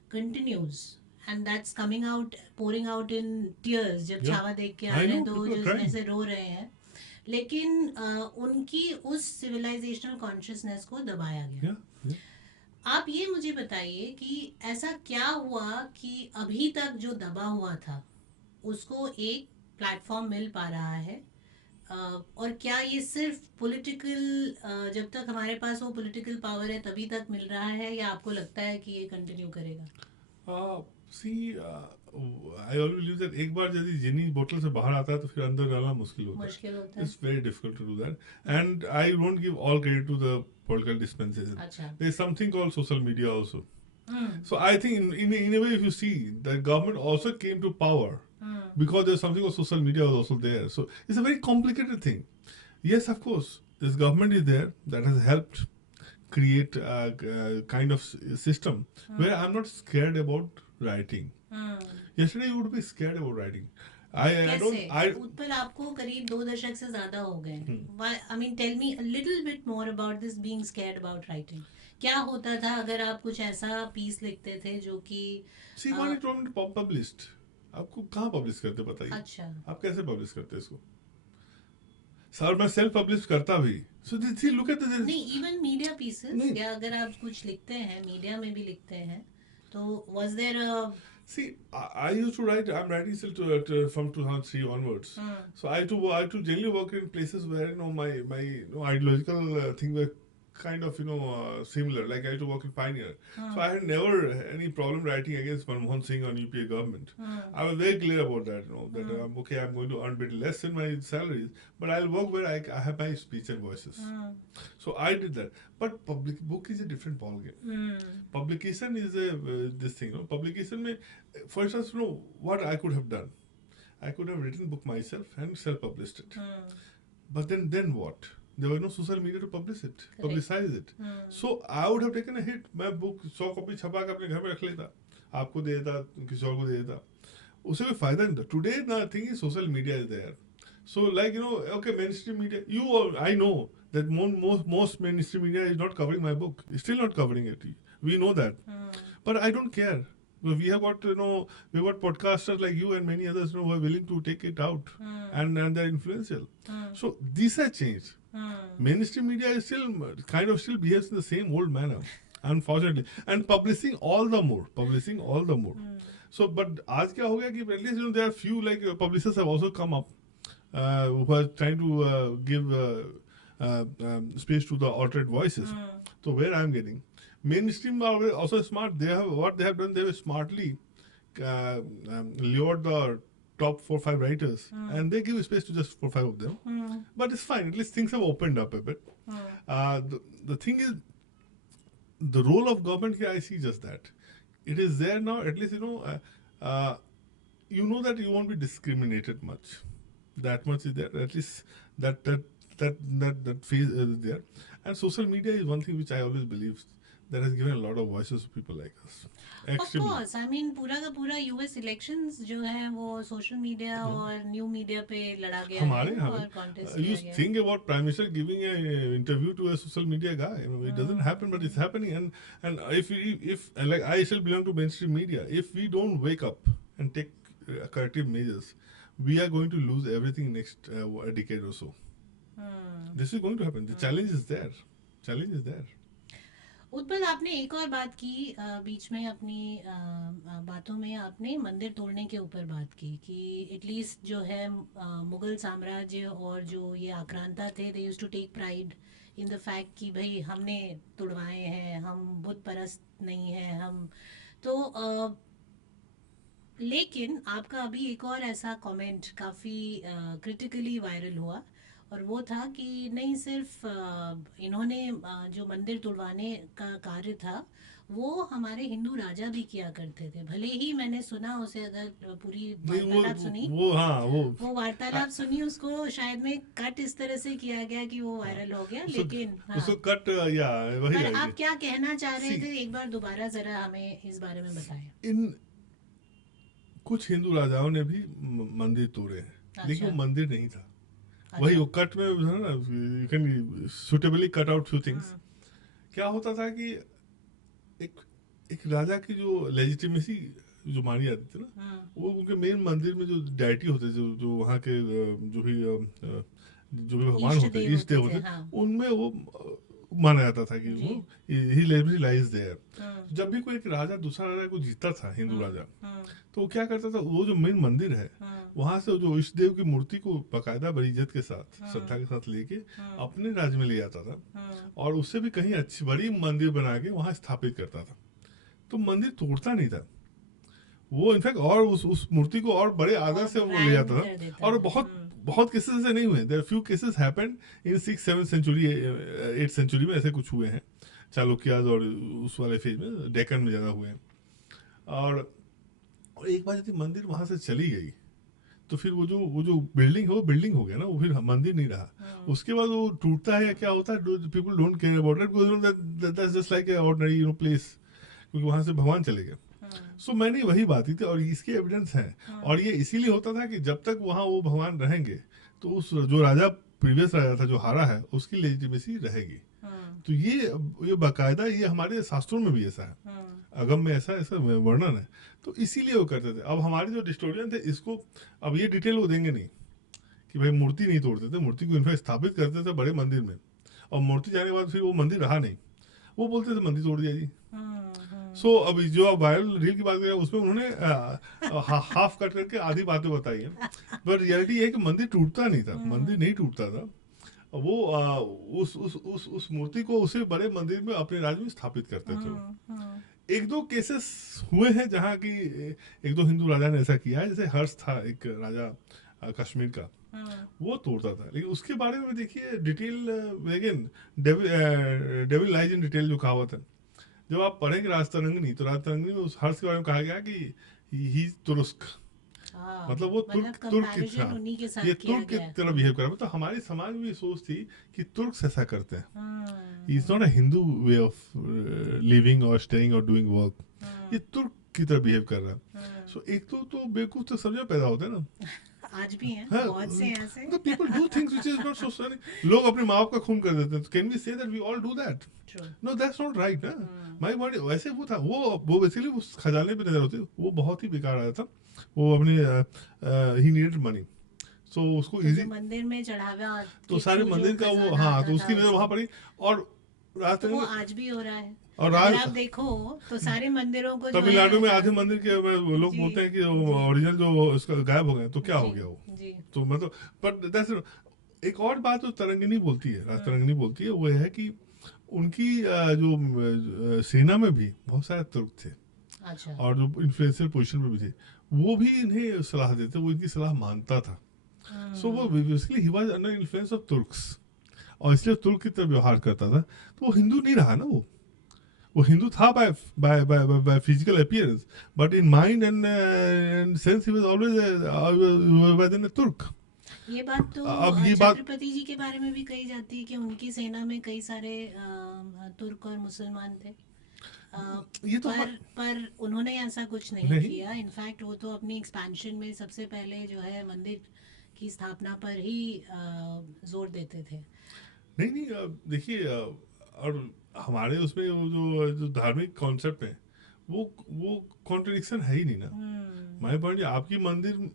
continues and that's coming out, pouring out in tears जब छावा देख के आ रहे हैं तो जैसे रो रहे हैं, लेकिन उनकी उस civilizational consciousness को दबाया गया। आप ये मुझे बताइए कि ऐसा क्या हुआ कि अभी तक जो दबा हुआ था उसको एक प्लेटफॉर्म मिल पा रहा है, और क्या ये सिर्फ पॉलिटिकल जब तक हमारे पास वो पॉलिटिकल पावर है तभी तक मिल रहा है, या आपको लगता है कि ये कंटिन्यू करेगा? I always believe that एक बार यदि जिनी बोतल से बाहर आता है तो फिर अंदर डालना मुश्किल होता है। It's very difficult to do that, and I won't give all credit to the political dispensation. There is something called social media also. So I think in a way, if you see, the government also came to power because there's something called social media was also there. So it's a very complicated thing. Yes, of course, this government is there that has helped create a kind of system where I'm not scared about writing. Yesterday you would be scared about writing. कैसे उत्पल आपको करीब 2 दशक से ज्यादा हो गए. I mean tell me a little bit more about this being scared about writing. क्या होता था अगर आप कुछ ऐसा पीस लिखते थे जो कि सी वन इट वांट पब्लिश्ड. आपको कहाँ पब्लिश करते बताइए. अच्छा, आप कैसे पब्लिश करते इसको. सर मैं सेल्फ पब्लिश करता भी. सो सी लुक एट दिस. नहीं इवन मीडिया पीसेस या अगर आप कुछ लिखते हैं मीडिया में भी लिखते हैं तो was there a See, I used to write. I'm writing still from 2003 onwards. So I had to generally work in places where my ideological thing were kind of similar. Like I had to work in Pioneer. So I had never any problem writing against Manmohan Singh or UPA government. I was very clear about that. That I'm going to earn a bit less in my salaries, but I'll work where I have my speech and voices. So I did that. But public book is a different ballgame. Publication is this thing. Publication may, for instance, what I could have done. I could have written book myself and self-published it. But then what? There was no social media to publicize it. So I would have taken a hit. मैं book 100 copy छपा के अपने घर में रख लेता, आपको दे देता, किसी और को दे देता, उससे कोई फायदा नहीं था. Today the thing is social media is there. So like okay, mainstream media. I know that most mainstream media is not covering my book. It's still not covering it. We know that, but I don't care. We have got we got podcasters like you and many others who are willing to take it out, and they're influential. So this has changed. Mainstream media is still behaves in the same old manner, unfortunately, and publishing all the more. So but आज क्या हो गया कि at least there are few like publishers have also come up who are trying to give space to the alternate voices. So where I'm getting mainstream are also smart. They have done. They have smartly lured the top 4-5 writers, and they give space to just 4-5 of them. But it's fine. At least things have opened up a bit. The thing is, the role of government here, I see just that. It is there now. At least that you won't be discriminated much. That much is there. At least that phase is there. And social media is one thing which I always believe that has given a lot of voices to people like us. Of course, I mean पूरा का पूरा US elections जो है वो social media और new media पे लड़ा गया है और contest किया गया. You think about Prime Minister giving an interview to a social media guy. It doesn't happen, but it's happening. And if like I still belong to mainstream media, if we don't wake up and take corrective measures, we are going to lose everything next a decade or so. This is going to happen. The challenge is there. Utpal आपने एक और बात की बीच में अपनी बातों में आपने मंदिर तोड़ने के ऊपर बात की कि एटलीस्ट जो है मुगल साम्राज्य और जो ये आक्रांता थे they used to take pride in the fact कि भाई हमने तुड़वाए हैं, हम बुत परस्त नहीं हैं हम तो लेकिन आपका अभी एक और ऐसा कमेंट काफ़ी क्रिटिकली वायरल हुआ और वो था कि नहीं सिर्फ इन्होंने जो मंदिर तुड़वाने का कार्य था वो हमारे हिंदू राजा भी किया करते थे. भले ही मैंने सुना उसे अगर पूरी वार्तालाप सुनी वो वार्तालाप सुनी उसको शायद में कट इस तरह से किया गया कि वो वायरल हो गया. लेकिन पर आप क्या कहना चाह रहे थे एक बार दोबारा जरा हमें इस बारे में बताएं. कुछ हिंदू राजाओं ने भी मंदिर तोड़े हैं, लेकिन वो मंदिर नहीं था. वही वो कट में ना you can suitably cut out few things. क्या होता था कि एक राजा की जो लेजिटिमेसी जो मानी जाती थी ना वो उनके मेन मंदिर में जो डायटी होते जो वहाँ के जो भी भगवान होते इष्ट देव होते उनमें वो माना जाता था कि वो ही लाइज देयर. जब भी कोई एक राजा दूसरा राजा को जीतता था हिंदू राजा तो वो क्या करता था वो जो मेन मंदिर है वहां से जो इष्ट देव की मूर्ति को बकायदा बड़ी इज्जत के साथ श्रद्धा के साथ लेके अपने राज्य में ले जाता था और उससे भी कहीं अच्छी बड़ी मंदिर बना के वहां स्थापित करता था. तो मंदिर तोड़ता नहीं था वो, इनफैक्ट और उस मूर्ति को और बड़े आदर से वो ले जाता था. और बहुत केसेस ऐसे नहीं हुए. There few cases happened in 6-7 century 8 century में ऐसे कुछ हुए हैं चालुक्याज और उस वाले फेज में डेक्कन में ज्यादा हुए हैं. और एक बार यदि मंदिर वहां से चली गई तो फिर वो जो बिल्डिंग है वो बिल्डिंग हो गया ना, वो फिर मंदिर नहीं रहा. उसके बाद वो टूटता है या क्या होता है people don't care about it because that's just like a ordinary place क्योंकि वहां से भगवान चले गए. सो मैंने वही बात ही थी और इसके एविडेंस हैं। और ये इसीलिए होता था कि जब तक वहाँ वो भगवान रहेंगे तो उस जो राजा प्रीवियस राजा था जो हारा है उसकी लेजिटिमेसी रहेगी। तो ये बाकायदा ये हमारे शास्त्रों में भी ऐसा है, अगम में ऐसा ऐसा वर्णन है। तो इसीलिए वो करते थे। अब हमारे जो हिस्टोरियन थे इसको अब ये डिटेल वो देंगे नहीं कि भाई मूर्ति नहीं तोड़ते थे, मूर्ति को इनफैक्ट स्थापित करते थे बड़े मंदिर में, और मूर्ति जाने के बाद फिर वो मंदिर रहा नहीं, वो बोलते थे मंदिर तोड़ दिया जी। सो अभी जो आप वायरल रील की बात कर रहे हैं उसमें उन्होंने हाफ कट करके आधी बातें बताई हैं, पर रियलिटी ये है कि मंदिर टूटता नहीं था, मंदिर नहीं टूटता था। वो उस मूर्ति को उसे बड़े मंदिर में अपने राज्य में स्थापित करते थे। एक दो केसेस हुए हैं जहाँ की एक दो हिंदू राजा ने ऐसा किया है, जैसे हर्ष था एक राजा कश्मीर का, वो तोड़ता था। लेकिन उसके बारे में देखिए डिटेल, लेकिन डेविल लाइज इन डिटेल जो कहावत है, जब आप पढ़ेंगे राजतरंगिनी तो राजतरंगिनी में उस हर्ष के बारे में कहा गया कि ही तुरुस्क, मतलब वो तुर्क की तरह, ये तुर्क की तरह बिहेव कर रहा है। तो हमारे समाज में ये सोच थी कि तुर्क ऐसा करते हैं, it's not a Hindu way of living और स्टेइंग और डूइंग वर्क, ये तुर्क की तरह बिहेव कर रहा है। सो एक तो बेवकूफ तो समझ पैदा होते हैं ना, आज भी हैं बहुत से ऐसे। तो people do things which is not so funny. लोग अपने माँ बाप का खून कर देते हैं, तो can we say that we all do that? No, that's not right ना। My body वैसे वो था, वो बेसिकली उस खजाने पे नजर होती, वो बहुत ही बेकार आया था। वो अपने he needed money, so उसको तो मंदिर में चढ़ावा, तो सारे मंदिर का वो, हाँ, तो उसकी नजर वहाँ पड़ी। और तो वो आज भी हो रहा है। और अगर आप देखो तो सारे मंदिरों को तमिलनाडु में आधे मंदिर के लोग बोलते हैं कि ओरिजिनल जो इसका गायब हो गए, तो क्या हो गया वो, तो मतलब पर एक और बात जो तरंगिनी बोलती है, राजतरंगिनी बोलती है, वो है कि उनकी जो सेना में भी बहुत सारे तुर्क थे। अच्छा। और जो इन्फ्लुएंशियल पोजीशन में भी थे, वो भी इन्हें सलाह देते, वो इनकी सलाह मानता था। सो वो basically he was under influence of Turks, और इसलिए तुर्क की तरह व्यवहार करता था। तो वो हिंदू नहीं रहा ना, वो हिंदू था by physical appearance, but in mind and sense he was always a Turk. ये बात तो छत्रपति जी के बारे में भी कही जाती है कि उनकी सेना में कई सारे तुर्क और मुसलमान थे। ये तो पर उन्होंने ऐसा कुछ नहीं किया। इनफैक्ट वो तो अपनी एक्सपेंशन में सबसे पहले जो है मंदिर की स्थापना पर ही जोर देते थे। नहीं देखिए, और हमारे उसमें जो धार्मिक कॉन्सेप्ट है वो कॉन्ट्रडिक्शन है ही नहीं ना। माय पॉइंट, आपकी मंदिर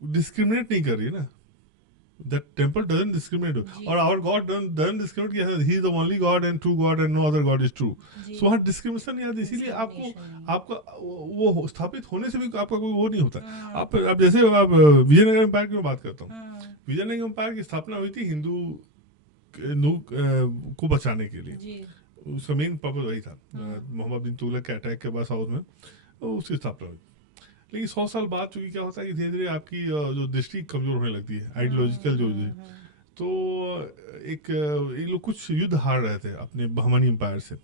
डिस्क्रिमिनेट नहीं कर रही है ना, दैट टेम्पल डजंट डिस्क्रिमिनेट, और our god doesn't discriminate, he is the only god and true god and no other god is true. So वहाँ डिस्क्रिमिनेशन नहीं आती, इसीलिए आपका वो स्थापित होने से भी आपका कोई वो नहीं होता। आप जैसे आप विजयनगर एम्पायर की मैं बात करता हूँ, विजयनगर एम्पायर की स्थापना हुई थी हिंदू को बचाने के लिए, उसका मेन पर्पज वही था। मोहम्मद बिन तुगलक के अटैक के बाद साउथ में उसकी स्थापना हुई। लेकिन 100 साल बाद चूंकि क्या होता है कि धीरे धीरे आपकी जो दृष्टि कमजोर होने लगती है, आइडियोलॉजिकल जो तो एक ये लोग कुछ युद्ध हार रहे थे अपने बहमनी एम्पायर से,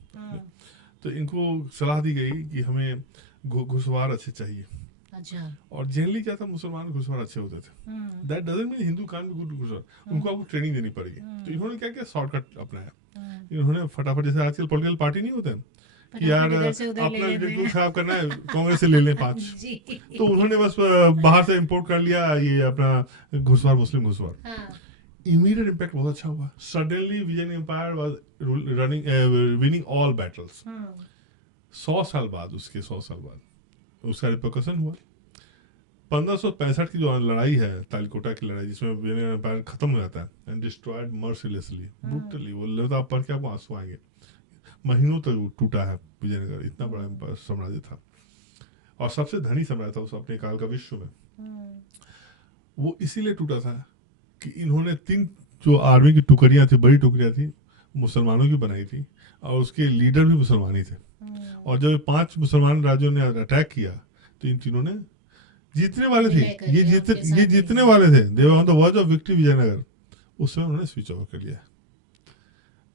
तो इनको सलाह दी गई कि हमें घुड़सवार अच्छे चाहिए। अच्छा। और जनरली क्या था, मुसलमान घुड़सवार अच्छे होते थे। That doesn't mean Hindu can't be good घुड़सवार, उनको आपको ट्रेनिंग देनी पड़ेगी। तो इन्होंने क्या किया, शॉर्टकट अपनाया। इन्होंने फटाफट, जैसे आजकल पॉलिटिकल पार्टी नहीं होते कि यार अपना लीडर खराब करना है, कांग्रेस से ले लें 5 तो उन्होंने बस बाहर से इंपोर्ट कर लिया ये अपना घुड़सवार, मुस्लिम घुड़सवार। इमीडिएट इम्पैक्ट बहुत अच्छा हुआ। Suddenly Vijayanagar empire was running winning all battles. 100 साल बाद उसका रिपरकशन हुआ। 1565 की जो लड़ाई है, तालकोटा की लड़ाई, जिसमें विजयनगर एम्पायर खत्म हो जाता है एंड डिस्ट्रॉयड मर्सिलेसली, ब्रूटली, वो लगता पढ़ के आपको आंसू आएंगे। महीनों तक टूटा है विजयनगर, इतना बड़ा साम्राज्य था और सबसे धनी साम्राज्य था उस अपने काल का विश्व में। वो इसीलिए टूटा था कि इन्होंने 3 जो आर्मी की टुकड़ियां थी, बड़ी टुकड़ियां थी, मुसलमानों की बनाई थी और उसके लीडर भी मुसलमानी थे। और जब 5 मुसलमान राज्यों ने अटैक किया तो इन तीनों ने जीतने वाले थे, ये जीतने वाले थे, they were on the verge of victory Vijayanagar, उस समय उन्होंने स्विच ओवर कर लिया।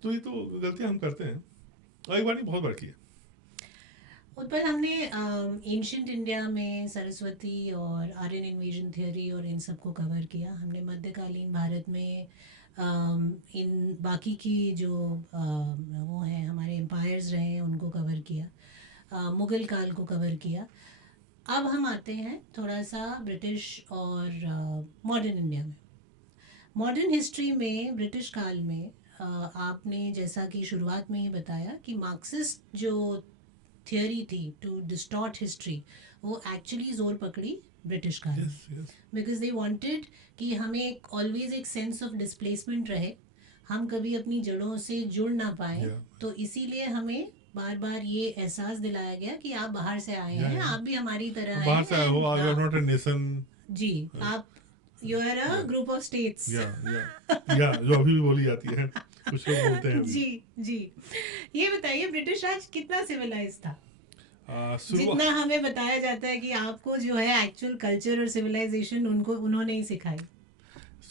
तो ये तो गलतियां हम करते हैं और एक बार नहीं, बहुत बार की है। उस पर हमने एंशिएंट इंडिया में सरस्वती और आर्यन इन्वेजन थ्योरी और इन सब को कवर किया। हमने मध्यकालीन भारत में इन बाकी की जो वो हैं हमारे एम्पायर्स रहे हैं उनको कवर किया। मुगल काल को कवर किया। अब हम आते हैं थोड़ा सा ब्रिटिश और मॉडर्न इंडिया में। मॉडर्न हिस्ट्री में ब्रिटिश काल में आपने जैसा कि शुरुआत में ही बताया कि मार्क्सिस्ट जो थियोरी थी टू डिस्टॉर्ट हिस्ट्री, वो एक्चुअली जोर पकड़ी ब्रिटिश काल में, बिकॉज दे वांटेड कि हमें ऑलवेज एक सेंस ऑफ डिस्प्लेसमेंट रहे, हम कभी अपनी जड़ों से जुड़ ना पाए। तो इसीलिए हमें बार बार ये एहसास दिलाया गया कि आप बाहर से आए हैं, आप भी हमारी तरह हैं, बाहर से आए हो, you are not a nation ji, आप you are a group of states. या जो अभी भी बोली जाती है, कुछ लोग बोलते हैं जी जी। ये बताइए ब्रिटिश राज कितना सिविलाइज था? जितना हमें बताया जाता है कि आपको जो है एक्चुअल कल्चर और सिविलाइजेशन उन्होंने ही सिखाई।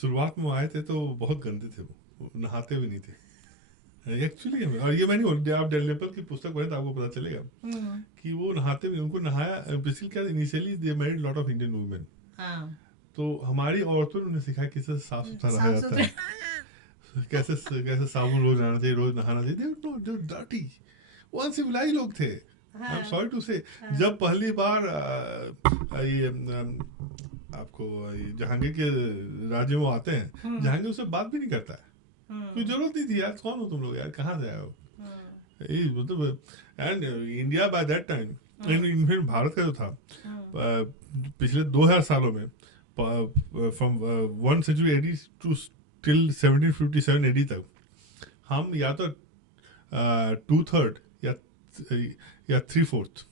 शुरुआत में आए थे तो बहुत गंदे थे, वो नहाते भी नहीं थे एक्चुअली। और ये मैंने आप डेलनेपल की पुस्तक पढ़े तो आपको पता चलेगा कि वो नहाते भी, उनको नहाया बेसिकली क्या, initially they married lot of Indian women. तो हमारी औरतों ने सिखाया किससे साफ सुथरा रहा जाता है, कैसे कैसे साबुन रोज नहाना चाहिए, रोज नहाना चाहिए। दे डर्टी, वो अनसिविलाइज्ड लोग थे। आई एम सॉरी टू से। जब पहली बार ये आपको जहांगीर के राज्य में आते हैं, जहांगीर उससे बात भी नहीं करता है, कोई जरूरत नहीं थी यार, कौन हो तुम लोग यार, कहाँ से आए हो, मतलब। And India by that time, in fact Bharat का जो था पिछले 2000 सालों में, from 1 century AD to till 1757 AD तक, हम या तो 2/3 या 3/4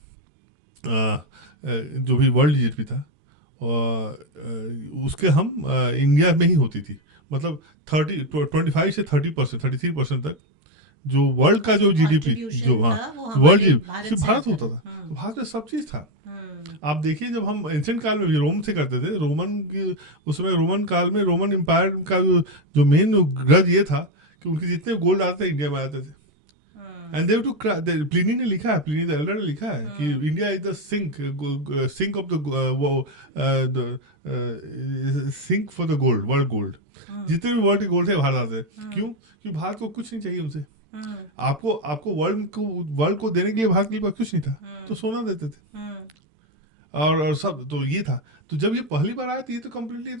जो भी वर्ल्ड जीडीपी था, उसके हम इंडिया में ही होती थी। मतलब 25 से 30%, 33% तक जो वर्ल्ड का जो जीडीपी जो वर्ल्ड सिर्फ भारत होता था। तो भारत में सब चीज था। आप देखिए, जब हम एंशिएंट काल में रोम से करते थे, उसमें रोमन काल में रोमन एम्पायर का जो मेन ग्रज ये था कि उनके जितने गोल्ड आते थे इंडिया में आते थे। एंड दे टू प्लिनी ने लिखा है, प्लिनी द एल्डर ने लिखा है कि India is the sink of the sink for the gold, world gold. जितने भी वर्ल्ड के गोल्ड थे भारत आते। क्यों? क्योंकि भारत को कुछ नहीं चाहिए उनसे। आपको वर्ल्ड को देने के लिए भारत के पास कुछ नहीं था, तो सोना देते थे और सब। तो ये था। तो जब ये पहली बार आया तो ये तो कम्प्लीटली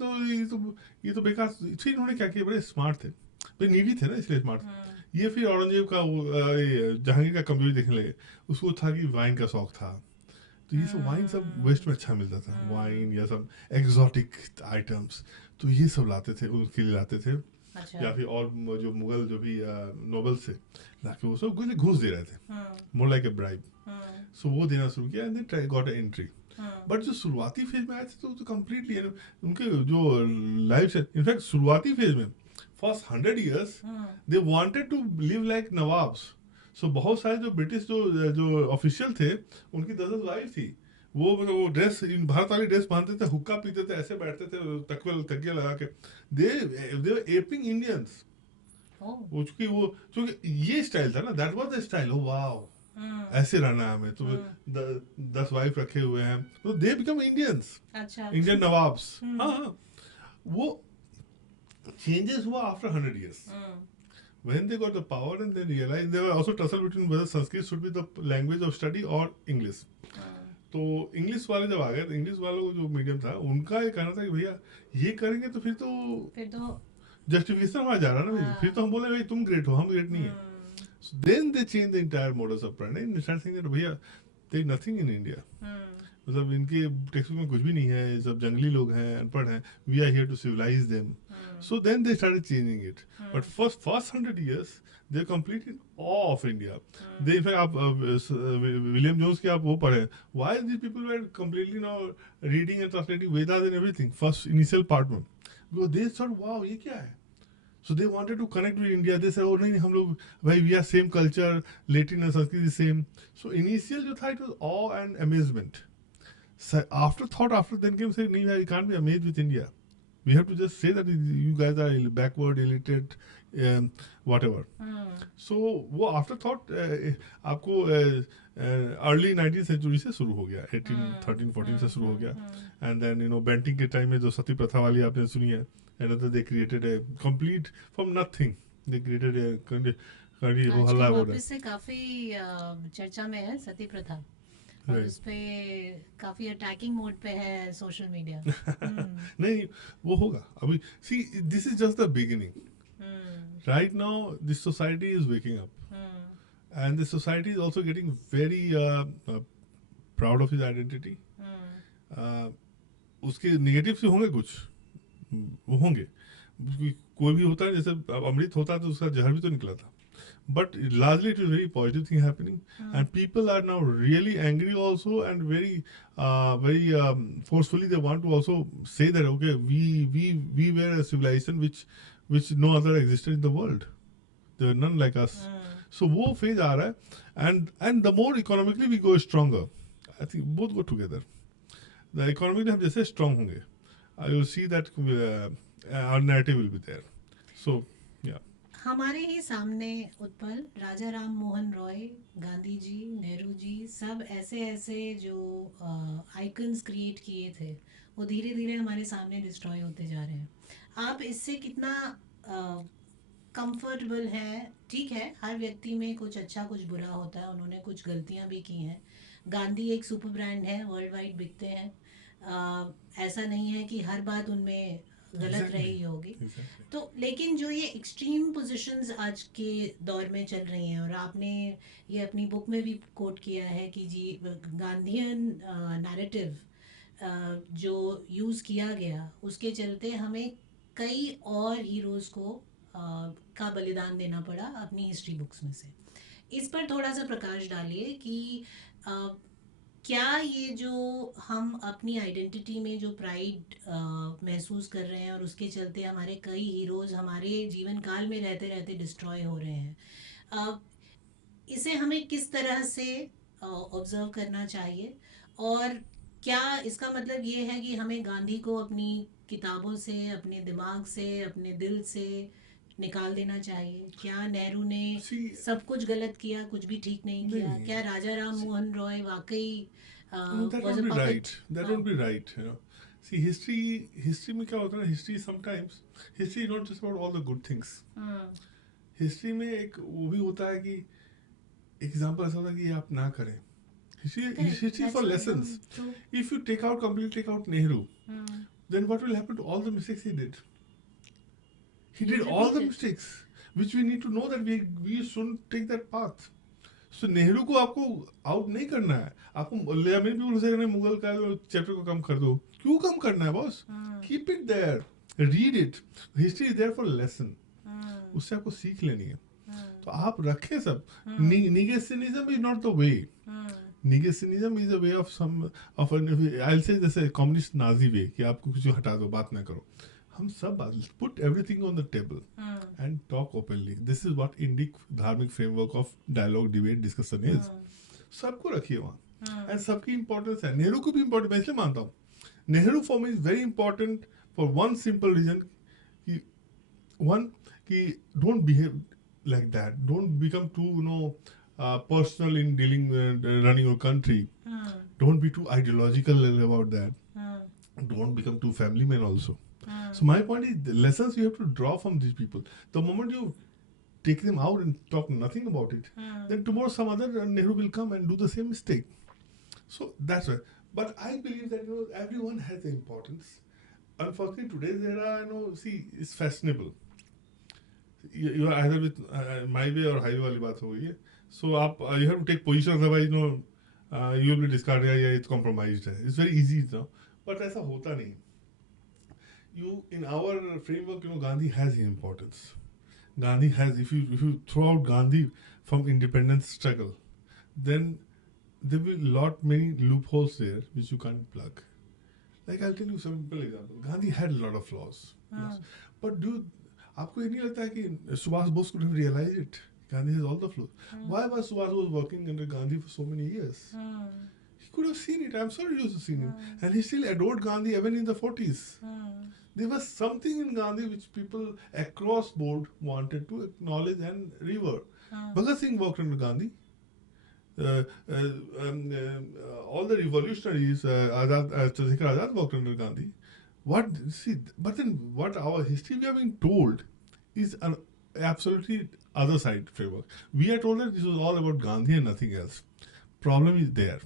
ये तो बेकार। फिर इन्होंने क्या किया, बड़े स्मार्ट थे, वे नीडी थे ना, इसलिए स्मार्ट थे। ये फिर औरंगजेब का जहांगीर का कमजोरी देखने लगे। उसको था कि वाइन का शौक था, तो ये सब वाइन सब वेस्ट में अच्छा मिलता था, वाइन या सब एक्सोटिक आइटम्स, तो ये सब लाते थे, उसके लिए लाते थे। अच्छा। या फिर और जो मुगल जो भी नोबल से लाके वो सब घूस दे रहे थे, मोर लाइक ए ब्राइब। सो वो देना शुरू किया and they got a entry. But जो शुरुआती फेज में आए थे तो कम्प्लीटली उनके जो लाइफ से, इनफैक्ट शुरुआती फेज में first 100 years they wanted to live like nawabs. So बहुत सारे जो ब्रिटिश जो ऑफिशियल थे, उनकी 10 वाइफ थी। वो मतलब वो ड्रेस, भारत वाली ड्रेस पहनते थे, हुक्का पीते थे, ऐसे बैठते थे तकिया लगा के। दे एपिंग इंडियंस। क्योंकि ये स्टाइल था ना, that was the style. Oh wow, ऐसे रहना है हमें। तो 10 वाइफ रखे हुए हैं, तो they become Indians, Indian nawabs. हाँ, वो changes हुआ after 100 years when they got the power and they realized there were also tussle between whether Sanskrit should be the language of study or English. तो English वाले जब आ गए, तो English वालों को जो मीडियम था, उनका ये कहना था कि भैया ये करेंगे तो फिर तो जस्टिफिकेशन हमारा जा रहा ना, फिर तो हम बोले भाई तुम ग्रेट हो, हम ग्रेट नहीं है। So then they changed the entire modus operandi and started saying that भैया there is nothing in India. मतलब इनके टेक्स्ट में कुछ भी नहीं है, सब जंगली लोग हैं, अनपढ़ हैं, we are here to civilise them. So then they started changing it. But first 100 years they completed all of India. They in fact आप विलियम जोन्स के आप वो पढ़े, why these people were completely now reading and translating Vedas and everything, first initial part में, because they thought wow ये क्या है। So they wanted to connect with India. They said, "Oh नहीं, हम लोग भाई we are same culture, Latin and Sanskrit is same." So initial जो था, it was awe and amazement. So after then came saying, "नहीं, you can't be amazed with India. We have to just say that you guys are backward, illiterate, whatever." So वो afterthought आपको early 19th century से शुरू हो गया, 1813-14 से शुरू हो गया। And then बेंटिंग के टाइम में जो सती प्रथा वाली आपने सुनी है, and they created a complete from nothing. They created a हल्ला हो रहा है। से काफी चर्चा में है सती प्रथा। और Right. उस पे काफी अटैकिंग मोड पे है सोशल मीडिया. नहीं, वो होगा अभी. See, this is just the beginning. Right now, this society is waking up, and the society is also getting very proud of his identity. उसके नेगेटिव से होंगे कुछ, वो होंगे. कोई भी होता है, जैसे अब अमृत होता है तो उसका जहर भी तो निकला था. But largely it is very positive thing happening, and people are now really angry also, and very forcefully they want to also say that okay, we were a civilization which no other existed in the world. There were none like us. So वो phase आ रहा है, and the more economically we go stronger, I think both go together. The economically हम जैसे strong होंगे, I will see that our narrative will be there. So yeah. हमारे ही सामने उत्पल राजा राम मोहन रॉय, गांधी जी, नेहरू जी, सब ऐसे ऐसे जो आइकन्स क्रिएट किए थे, वो धीरे धीरे हमारे सामने डिस्ट्रॉय होते जा रहे हैं. आप इससे कितना कंफर्टेबल है? ठीक है, हर व्यक्ति में कुछ अच्छा कुछ बुरा होता है, उन्होंने कुछ गलतियां भी की हैं. गांधी एक सुपर ब्रांड है, वर्ल्ड वाइड बिकते हैं. ऐसा नहीं है कि हर बात उनमें गलत रही होगी. तो लेकिन जो ये एक्सट्रीम पोजीशंस आज के दौर में चल रही हैं, और आपने ये अपनी बुक में भी कोट किया है कि जी गांधीयन नैरेटिव जो यूज़ किया गया, उसके चलते हमें कई और हीरोज़ को का बलिदान देना पड़ा अपनी हिस्ट्री बुक्स में से. इस पर थोड़ा सा प्रकाश डालिए कि क्या ये जो हम अपनी आइडेंटिटी में जो प्राइड महसूस कर रहे हैं, और उसके चलते हमारे कई हीरोज़ हमारे जीवन काल में रहते रहते डिस्ट्रॉय हो रहे हैं, इसे हमें किस तरह से ऑब्जर्व करना चाहिए? और क्या इसका मतलब ये है कि हमें गांधी को अपनी किताबों से, अपने दिमाग से, अपने दिल से निकाल देना चाहिए? क्या नेहरू ने सब कुछ गलत किया, कुछ भी ठीक नहीं किया? क्या राजा राम मोहन रॉय वाकई that was a won't be puppet? right. That won't be right. You know, see, history में क्या होता है? History sometimes history is not just about all the good things. History में एक वो भी होता है कि example ऐसा होता है कि ये आप ना करें. History for lessons. If you completely take out Nehru, then what will happen to all the mistakes he did? He did all the mistakes, which we need to know that we shouldn't take that path. So Nehru को आपको out नहीं करना है. आपको many people से मुगल का chapter को कम कर दो. क्यों कम करना है boss? Keep it there, read it. History is there for lesson. उससे आपको सीख लेनी है. तो आप रखें सब. Negationism is not the way. Negationism is a way of I will say जैसे कम्युनिस्ट नाजी वे कि आपको कुछ हटा दो, बात ना करो. हम सब put everything on the table and talk openly. This is what Indic धार्मिक framework of dialogue, debate, discussion is. सबको रखिए वहाँ, एंड सबकी इंपॉर्टेंस है. नेहरू को भी इंपॉर्टेंट मैं इसलिए मानता हूँ. Nehru for me is very important for one simple reason कि don't behave like that. Don't become too personal in dealing running your country. Don't be too ideological about that. Don't become too family man also. So my point is, the lessons you have to draw from these people. The moment you take them out and talk nothing about it, then tomorrow some other Nehru will come and do the same mistake. So that's why. But I believe that everyone has importance. Unfortunately, today's era, see, is fashionable. You are either with my way or highway वाली बात हो गई है. So आप you have to take position, otherwise you will be discarded या it's compromised है. It's very easy now, but ऐसा होता नहीं. In our framework, Gandhi has his importance. Gandhi has, if you throw out Gandhi from independence struggle, then there will be many loopholes there which you can't plug. Like I'll tell you some simple example. Gandhi had a lot of flaws, but आपको ये नहीं लगता है कि Subhash Bose could have realized it? Gandhi has all the flaws. Why was Subhash Bose working under Gandhi for so many years? He could have seen it. I'm sorry he was seen it. And he still adored Gandhi even in the 40s. There was something in Gandhi which people across board wanted to acknowledge and revere. Bhagat Singh worked under Gandhi. All the revolutionaries, Chandrasekhar Azad worked under Gandhi. But then what our history we are being told is an absolutely other side framework. We are told that this was all about Gandhi and nothing else. Problem is there.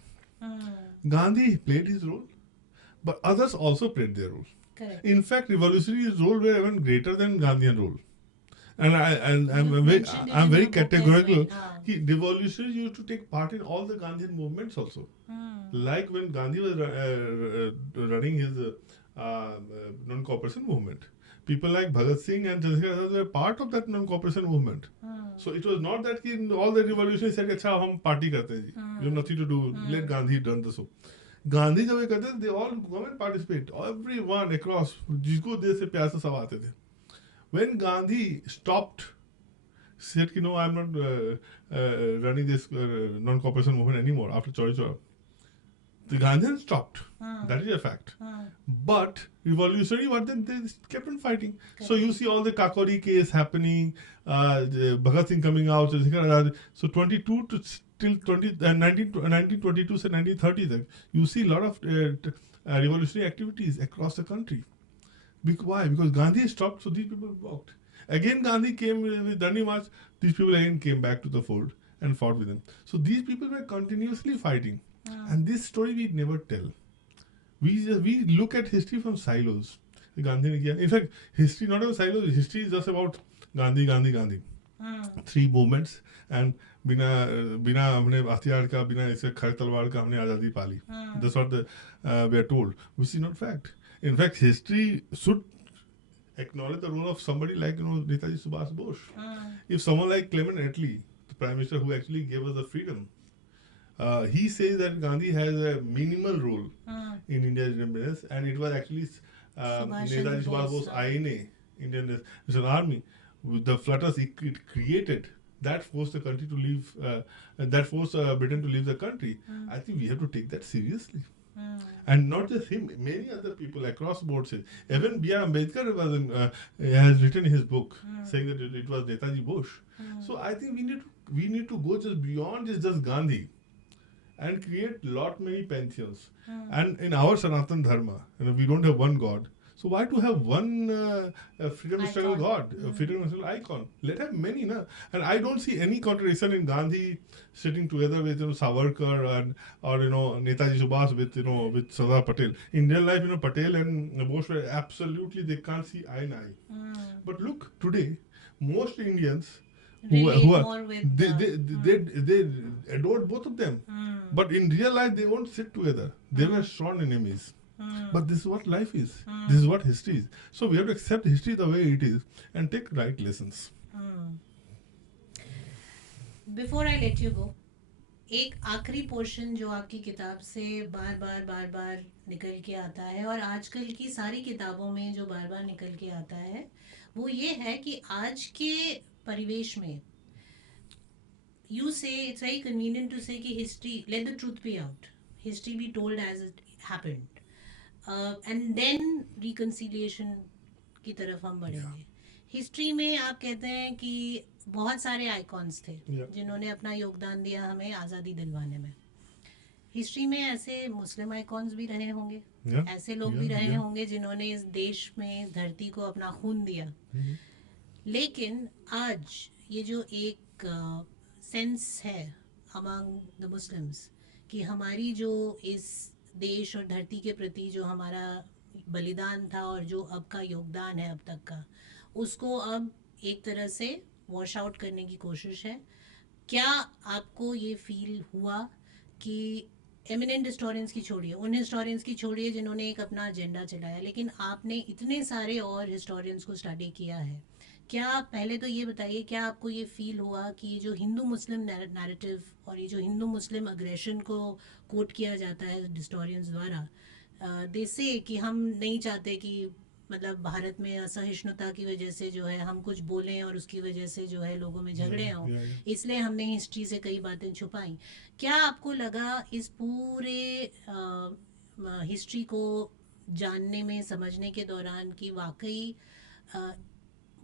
Gandhi played his role, but others also played their role. Correct. In fact, revolutionary role were even greater than Gandhian role. And I'm You very, mentioned it I'm in very your book as categorical. well. Ki revolutionaries used to take part in all the Gandhian movements also. Like when Gandhi was running his non-cooperation movement, people like Bhagat Singh and Chandrasekhar Azad were part of that non-cooperation movement. So it was not that all the revolutionaries said, "अच्छा हम party करते हैं जी, we have nothing to do. Let Gandhi done the so." Gandhi जब ये करते थे, they all come and participate. Everyone across, जिसको देश से प्यार से सब आते थे. When Gandhi stopped, said, "No, I'm not running this non-cooperation movement anymore after Chauri Chaura." The Gandhians stopped. That is a fact. But revolutionary, what then they kept on fighting. So you see all the Kakori case happening, Bhagat Singh coming out. So 22 to till 1922 to 1930, you see a lot of revolutionary activities across the country. Why? Because Gandhi stopped, so these people walked. Again, Gandhi came with Dandi March. These people again came back to the fold and fought with him. So these people were continuously fighting. And this story we never tell. We look at history from silos. Gandhi ne kiya. In fact, history not about silos. History is just about Gandhi, Gandhi, Gandhi. Three movements and बिना हमने हथियार का बिना इसे खड़े तलवार का हमने आज़ादी पाली. That's what we are told, which is not fact. In fact, history should acknowledge the role of somebody like Netaji Subhash Bose. If someone like Clement Attlee, the Prime Minister who actually gave us the freedom, he says that Gandhi has a minimal role in India's independence, and it was actually Netaji Subhash Bose INA, Indian National Army, with the flutters it created. That forced the country to leave. That forced Britain to leave the country. I think we have to take that seriously. And not just him, many other people across board say. Even B.R. Ambedkar has written his book saying that it was Netaji Bose. So I think we need to go just beyond just Gandhi and create lot many pantheons. And in our Sanatan Dharma, we don't have one God. So why to have one freedom struggle God, freedom struggle icon? Let have many, na? And I don't see any contradiction in Gandhi sitting together with Savarkar or Netaji Subhash with Sardar Patel. In real life, Patel and Bose were absolutely, they can't see eye in eye. But look, today most Indians who are they adored both of them. But in real life they won't sit together. They were sworn enemies. But this is what life is. This is what history is. So we have to accept history the way it is and take right lessons. Before I let you go, एक आखिरी portion जो आपकी किताब से बार बार निकल के आता है और आजकल की सारी किताबों में जो बार बार निकल के आता है वो ये है कि आज के परिवेश में you say it's very convenient to say कि history, let the truth be out, history be told as it happened, and then reconciliation की तरफ हम बढ़ेंगे. हिस्ट्री में आप कहते हैं कि बहुत सारे आइकॉन्स थे जिन्होंने अपना योगदान दिया हमें आज़ादी दिलवाने में. हिस्ट्री में ऐसे मुस्लिम आइकॉन्स भी रहे होंगे, ऐसे लोग भी रहे होंगे जिन्होंने इस देश में इस धरती को अपना खून दिया. लेकिन आज ये जो एक सेंस है अमंग द मुस्लिम्स कि हमारी जो इस देश और धरती के प्रति जो हमारा बलिदान था और जो अब का योगदान है अब तक का, उसको अब एक तरह से वॉश आउट करने की कोशिश है. क्या आपको ये फील हुआ कि एमिनेंट हिस्टोरियंस की छोड़िए, उन हिस्टोरियंस की छोड़िए जिन्होंने एक अपना एजेंडा चलाया, लेकिन आपने इतने सारे और हिस्टोरियंस को स्टडी किया है, क्या पहले तो ये बताइए क्या आपको ये फील हुआ कि ये जो हिंदू मुस्लिम नैरेटिव और ये जो हिंदू मुस्लिम अग्रेशन को कोट किया जाता है हिस्टोरियंस द्वारा, देसे कि हम नहीं चाहते कि मतलब भारत में असहिष्णुता की वजह से जो है हम कुछ बोलें और उसकी वजह से जो है लोगों में झगड़े हों, इसलिए हमने हिस्ट्री से कई बातें छुपाई. क्या आपको लगा इस पूरे हिस्ट्री को जानने में समझने के दौरान कि वाकई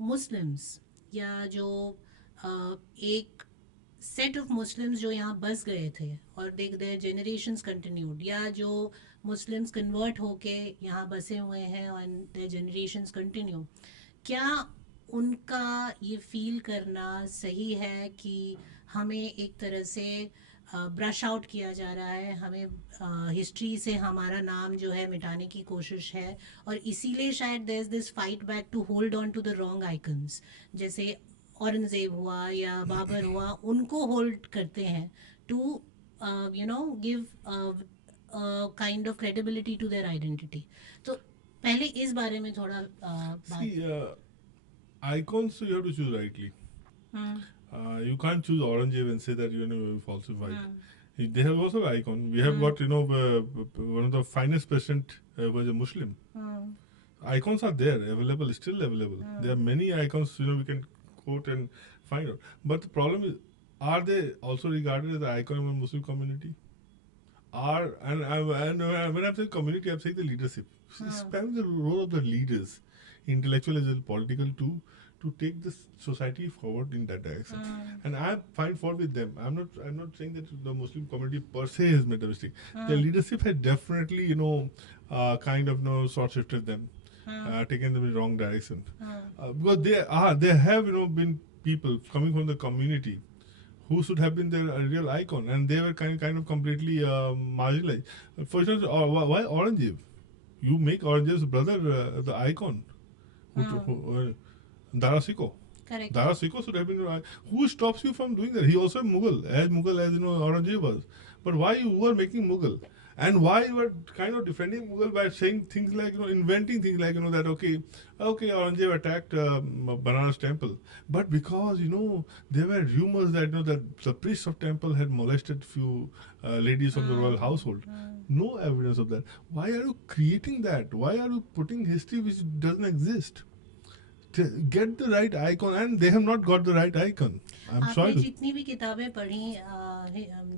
मुस्लिम्स या जो एक सेट ऑफ मुस्लिम्स जो यहाँ बस गए थे और देयर जनरेशंस कंटिन्यूड, या जो मुस्लिम्स कन्वर्ट होके यहाँ बसे हुए हैं और देयर जनरेशंस कंटिन्यू, क्या उनका ये फील करना सही है कि हमें एक तरह से ब्रश आउट किया जा रहा है, हमें हिस्ट्री से हमारा नाम जो है मिटाने की कोशिश है, और इसीलिए शायद there is this fight back to hold on to the wrong icons, जैसे औरंगजेब हुआ या बाबर हुआ, उनको होल्ड करते हैं to give kind of credibility to their identity. तो पहले इस बारे में थोड़ा बात. See, icons you have to choose rightly. You can't choose Aurangzeb and say that you're going to falsify it. They have also an icon. We have got, one of the finest president was a Muslim. Icons are there, available, still available. There are many icons, we can quote and find out. But the problem is, are they also regarded as an icon of the Muslim community? And when I'm saying community, I'm saying the leadership. Spamming the role of the leaders, intellectual as well as political, to take this society forward in that direction. And I find fault with them. I'm not saying that the Muslim community per se has made a mistake. The leadership had definitely, kind of short shifted them, taken them in the wrong direction. Because they have, been people coming from the community who should have been their real icon, and they were kind of completely marginalized. For instance, why Aurangzeb? You make Aurangzeb's brother the icon. Dara Shikoh. Correct. Dara Shikoh should have been. Who stops you from doing that? He also Mughal as Aurangzeb was. But why you were making Mughal? And why you were kind of defending Mughal by saying things like, inventing things like, that okay, Aurangzeb attacked Banaras temple. But because, there were rumors that, that the priests of temple had molested few ladies of the royal household. No evidence of that. Why are you creating that? Why are you putting history which doesn't exist? Get the right icon, and they have not got the right icon. I'm आपने sorry. जितनी भी किताबें पढ़ी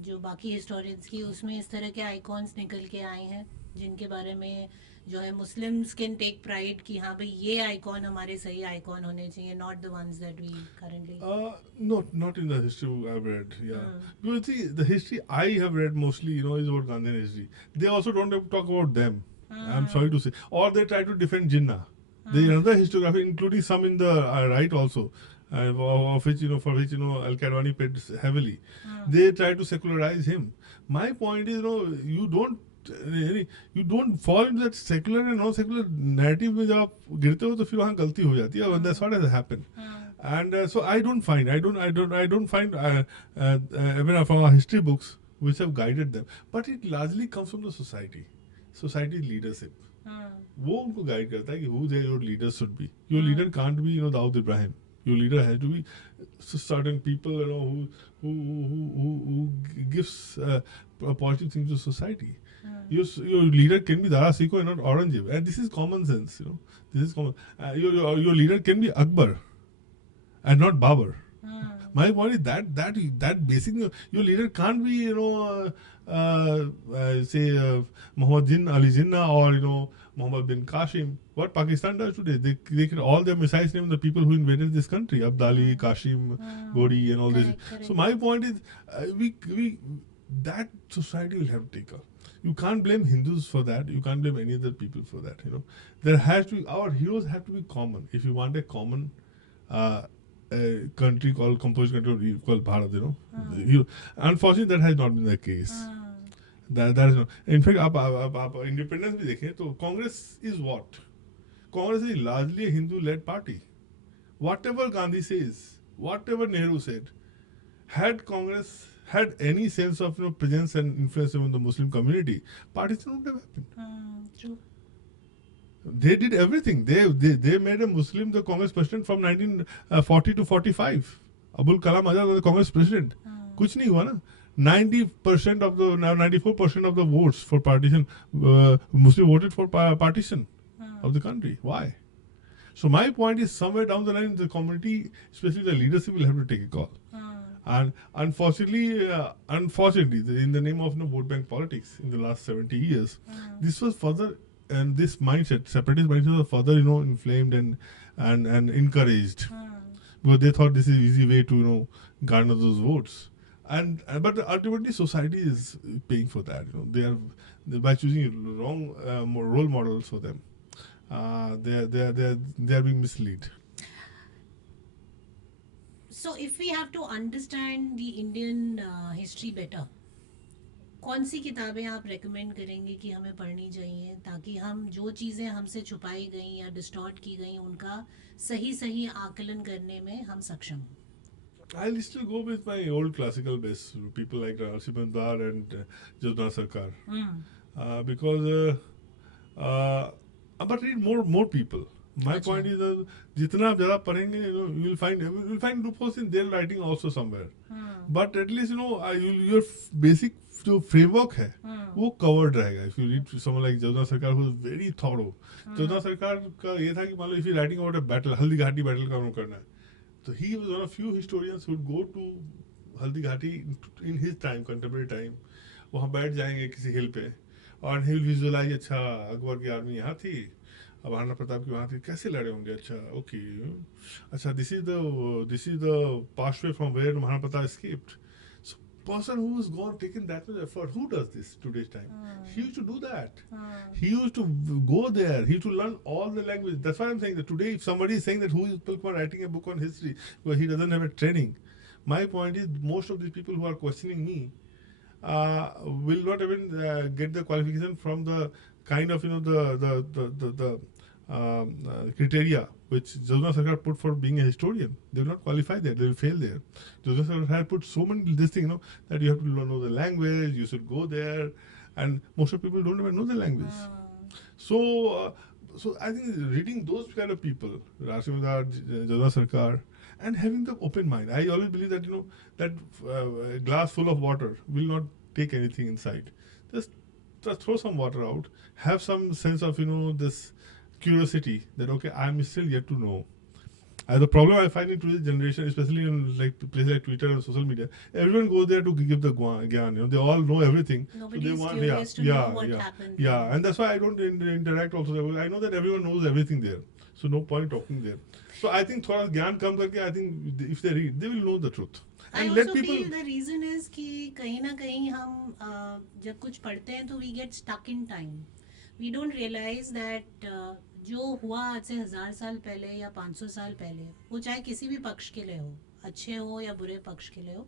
जो बाकी historians की, उसमें इस तरह के आइकॉन्स निकल के आए हैं जिनके बारे में जो है मुस्लिम्स कैन टेक प्राइड कि हाँ भाई ये आइकॉन हमारे सही आइकॉन होने चाहिए, not the ones that we currently. Not in the history I've read. Yeah, because see, the history I have read mostly, is about Gandhian history. They also don't talk about them. I'm sorry to say, or they try to defend Jinnah. There is another historiography, including some in the right also, of which for which Al Kairwani paid heavily. They try to secularize him. My point is, you don't fall into that secular and non-secular narrative में जब आप गिरते हो तो फिर वहाँ गलती हो जाती है. And that's what has happened. And so I don't find even from our history books which have guided them, but it largely comes from the society leadership. वो उनको गाइड करता है कि who your leaders should be. Your leader can't be Dawood Ibrahim. Your leader has to be certain people who gives positive things to society. Your leader can be Dara Shikoh and not Aurangzeb, and this is common sense. This is common. Your leader can be Akbar and not Babur. My point is that basic. Your leader can't be Muhammad Ali Jinnah or Muhammad bin Qasim. What Pakistan does today, they can all their missiles name the people who invaded this country: Abdali, Qasim, Gori, and all this. Correct. So my point is, we that society will have to take up. You can't blame Hindus for that. You can't blame any other people for that. There has to be, our heroes have to be common. If you want a common country composed country called Bharat, unfortunately that has not been the case. That is not. In fact, आप independence भी देखें तो Congress is what? Congress is largely a Hindu-led party. Whatever Gandhi says, whatever Nehru said, had Congress had any sense of presence and influence in the Muslim community, partition would have happened. True. They did everything. They made a Muslim the Congress president from 1940 to 45. Abul Kalam Azad was the Congress president. कुछ नहीं हुआ ना. 94% of the votes for partition, Muslim voted for partition of the country. Why? So my point is, somewhere down the line, the community, especially the leadership, will have to take a call. And unfortunately, in the name of vote bank politics in the last 70 years, this was further, and this mindset, separatist mindset, was further, inflamed and encouraged, because they thought this is easy way to, garner those votes. But ultimately, society is paying for that. They are by choosing wrong role models for them. They are being misled. So if we have to understand the Indian history better, कौन सी किताबें आप recommend करेंगे कि हमें पढ़नी चाहिए ताकि हम जो चीज़ें हमसे छुपाई गई या डिस्टॉर्ट की गई उनका सही सही आकलन करने में हम सक्षम हों? I'll still go with my old classical base, people like Rashi Bandar and Jodhana Sarkar. Because but read more people. My Achha. point is that जितना आप ज़्यादा पढ़ेंगे, you'll find loopholes in their writing also somewhere. But at least your basic जो framework है वो covered रहेगा. If you read someone like Jodhana Sarkar who is very thorough. Jodhana Sarkar का ये था कि मान लो if you're writing about a battle, Haldi Ghati battle का उन्होंने करना है. So he was one of few historians who would go to Haldi Ghati in his time, contemporary time. वहाँ बैठ जाएंगे किसी हिल पे और he will visualize अच्छा अकबर की आर्मी यहाँ थी, अब महाराणा प्रताप की वहाँ थी, कैसे लड़े होंगे, अच्छा ओके, अच्छा this is the pathway from where Maharana Pratap escaped. So person who has gone taken that much effort, who does this today's time? He used to do that. He used to go there. He used to learn all the language. That's why I'm saying that today, if somebody is saying that who is Pulkman writing a book on history, well, he doesn't have a training. My point is, most of these people who are questioning me will not even get the qualification from the kind of the criteria which Jodhana Sarkar put for being a historian. They will not qualify there. They will fail there. Jodhana Sarkar had put so many this thing, that you have to know the language. You should go there, and most of people don't even know the language. So I think reading those kind of people, Rashimandar, Jodhana Sarkar, and having the open mind. I always believe that that glass full of water will not take anything inside. Just throw some water out. Have some sense of this curiosity that okay, I'm still yet to know. The problem I find in today's generation, especially in places like Twitter and social media, everyone goes there to give the gyan. They all know everything. Nobody is so curious to know what happened. Yeah, and that's why I don't interact also. I know that everyone knows everything there. So no point talking there. So I think थोड़ा ज्ञान कम करके, I think if they read, they will know the truth. And I also feel the reason is कि कहीं ना कहीं हम जब कुछ पढ़ते हैं तो we get stuck in time. We don't realize that जो हुआ आज से 1000 साल पहले या 500 साल पहले, वो चाहे किसी भी पक्ष के लिए हो, अच्छे हो या बुरे पक्ष के लिए हो,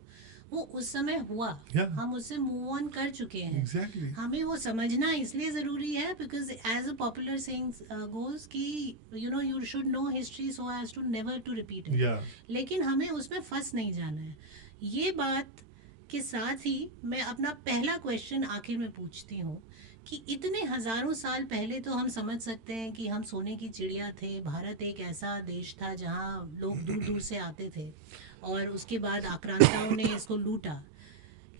वो उस समय हुआ. हम उससे मूव ऑन कर चुके हैं. Exactly. हमें वो समझना इसलिए ज़रूरी है because as a popular saying goes कि you should know history so as to never to repeat it. Yeah. लेकिन हमें उसमें फंस नहीं जाना है. ये बात के साथ ही मैं अपना पहला क्वेश्चन आखिर में पूछती हूँ कि इतने हजारों साल पहले तो हम समझ सकते हैं कि हम सोने की चिड़िया थे. भारत एक ऐसा देश था जहाँ लोग दूर दूर से आते थे और उसके बाद आक्रांताओं ने इसको लूटा.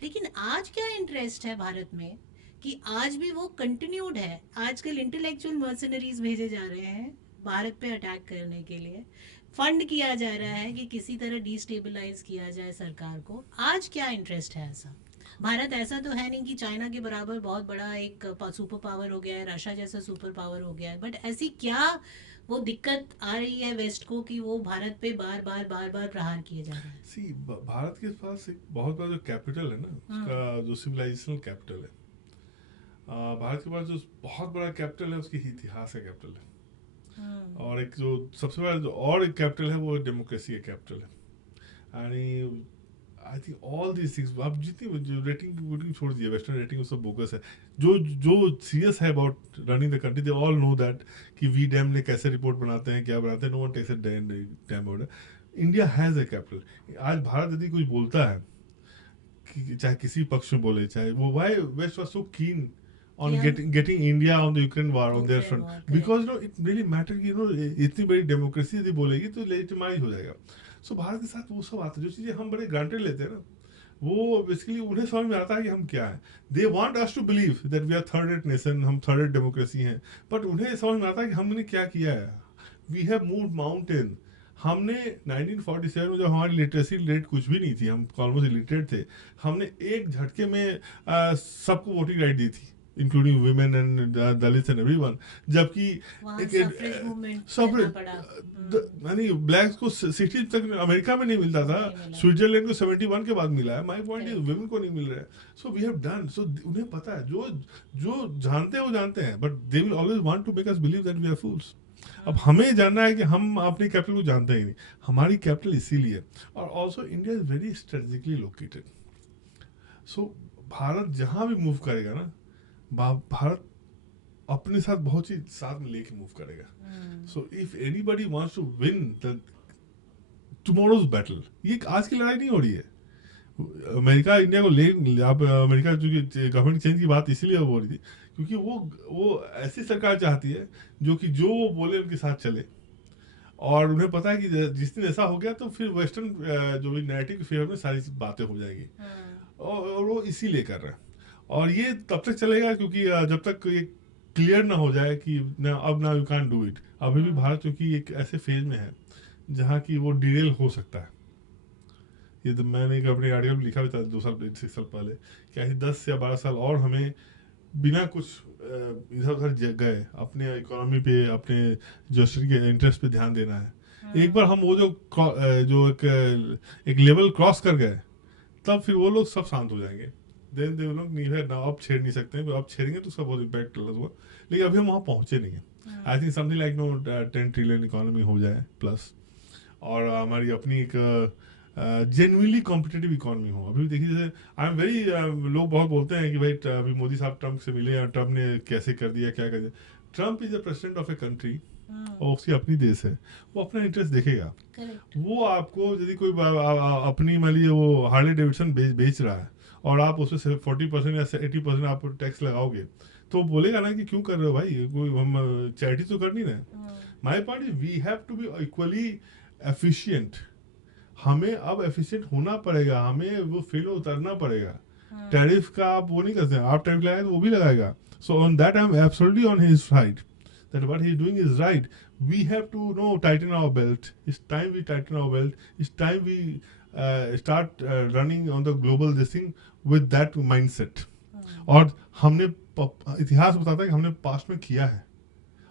लेकिन आज क्या इंटरेस्ट है भारत में कि आज भी वो कंटिन्यूड है. आजकल इंटेलेक्चुअल मर्सनरीज भेजे जा रहे हैं भारत पे अटैक करने के लिए. फंड किया जा रहा है कि किसी तरह डिस्टेबलाइज किया जाए सरकार को. आज क्या इंटरेस्ट है ऐसा? भारत ऐसा तो है नहीं कि चाइना के बराबर बहुत बड़ा एक सुपर पावर हो गया है, रशिया जैसा सुपर पावर हो गया है, बट ऐसी क्या वो दिक्कत आ रही है वेस्ट को कि वो भारत पे बार बार प्रहार किए जा रहे हैं? सी भारत के पास एक बहुत बड़ा जो कैपिटल है ना, उसका जो सिविलाइजेशनल कैपिटल है, भारत के पास जो बहुत बड़ा कैपिटल है उसकी इतिहास का कैपिटल है. और एक जो सबसे बड़ा जो और एक कैपिटल है वो डेमोक्रेसी का कैपिटल है. And I think all these things, आप जितनी रेटिंग छोड़ दिए, वेस्टर्न रेटिंग सब बोगस है. जो सीरियस है about running the country, they all know that कि वी डैम ने कैसे रिपोर्ट बनाते हैं, क्या बनाते हैं. No one takes a damn about it. India has a capital. आज भारत यदि कुछ बोलता है, चाहे किसी पक्ष में बोले, चाहे वो व्हाई वेस्ट वाज सो कीन on getting India on the Ukraine war on their front, because it really matter कि इतनी बड़ी डेमोक्रेसी यदि बोलेगी तो लेजिटिमाइज हो जाएगा. सो भारत के साथ वो सब आता है, जो चीज़ें हम बड़े ग्रांटेड लेते हैं ना, वो बेसिकली उन्हें समझ में आता है कि हम क्या है. They want us to believe that we are third rate nation, हम थर्ड रेट डेमोक्रेसी हैं, बट उन्हें समझ में आता है कि हमने क्या किया है. We have moved mountain. हमने 1947 में जब हमारी लिटरेसी रेट कुछ भी नहीं थी, हम ऑलमोस्ट इलिटरेट थे, हमने एक झटके में सबको वोटिंग राइट दी थी, including women and Dalits and everyone. जबकि ब्लैक्स को 60 तक अमेरिका में नहीं मिलता था, स्विट्जरलैंड को 71 के बाद मिला है. माय पॉइंट इज वुमेन को नहीं मिल रहा है. So we have done. So उन्हें पता है, जो जानते हैं वो जानते हैं, but they will always want to make us believe that we are fools. अब हमें जानना है कि हम अपनी कैपिटल को जानते ही नहीं. हमारी कैपिटल इसीलिए, और also India is very strategically located. So Bharat जहां भी मूव करेगा ना, भारत अपने साथ बहुत चीज साथ में लेके मूव करेगा. So if anybody wants to win the tomorrow's battle, ये आज की लड़ाई नहीं हो रही है. अमेरिका इंडिया को ले, अब अमेरिका जो गवर्नमेंट चेंज की बात इसीलिए हो रही थी क्योंकि वो ऐसी सरकार चाहती है जो कि जो वो बोले उनके साथ चले, और उन्हें पता है कि जिस दिन ऐसा हो गया तो फिर वेस्टर्न जो भी नैरेटिव के फेवर में सारी बातें हो जाएगी, और वो इसीलिए कर रहे हैं. और ये तब तक चलेगा क्योंकि जब तक ये क्लियर ना हो जाए कि अब यू कैन डू इट. अभी भी भारत क्योंकि एक ऐसे फेज में है जहाँ की वो डिरेल हो सकता है. ये तो मैंने एक अपने आर्टिकल में लिखा भी था 2 साल 6 साल पहले कि ऐसे 10 या 12 साल और हमें बिना कुछ इधर उधर गए अपने इकोनॉमी पे, अपने जोशरी के इंटरेस्ट पे ध्यान देना है. एक बार हम वो जो एक लेवल क्रॉस कर गए तब फिर वो लोग सब शांत हो जाएंगे. देन दे लोग नहीं है ना, अब छेड़ नहीं सकते हैं, अब छेड़ेंगे तो उसका बहुत इम्पैक्ट होगा. लेकिन अभी हम वहाँ पहुँचे नहीं है. I think something like 10 trillion economy हो जाए प्लस, और हमारी अपनी एक जेन्युइनली कॉम्पिटेटिव इकोनॉमी हो. अभी देखिए जैसे आई एम वेरी, लोग बहुत बोलते हैं कि भाई अभी मोदी साहब ट्रम्प से मिले, ट्रम्प ने कैसे कर दिया, क्या कर दिया. Trump is the president of a country और उसकी अपनी देश है, वो अपना इंटरेस्ट देखेगा. वो आपको यदि कोई अपनी मान लीजिए वो हार्ले डेविडसन बेच रहा है और आप उसमें से 40% या 80% आप टैक्स लगाओगे तो बोलेगा ना कि क्यों कर रहे हो भाई, कोई हम चैरिटी तो करनी ना. My point is we have to be equally efficient. हमें अब एफिशिएंट होना पड़ेगा, हमें वो फील्ड उतरना पड़ेगा. टैरिफ का आप वो नहीं करते हैं, आप टैरिफ लगाए तो वो भी लगाएगा. So on that I am absolutely on his side, that what he is doing is right. We have to tighten our belt. It's time we tighten our belt. It's time we start running on the global this thing with that mindset. और हमने इतिहास बताता है कि हमने past में किया है,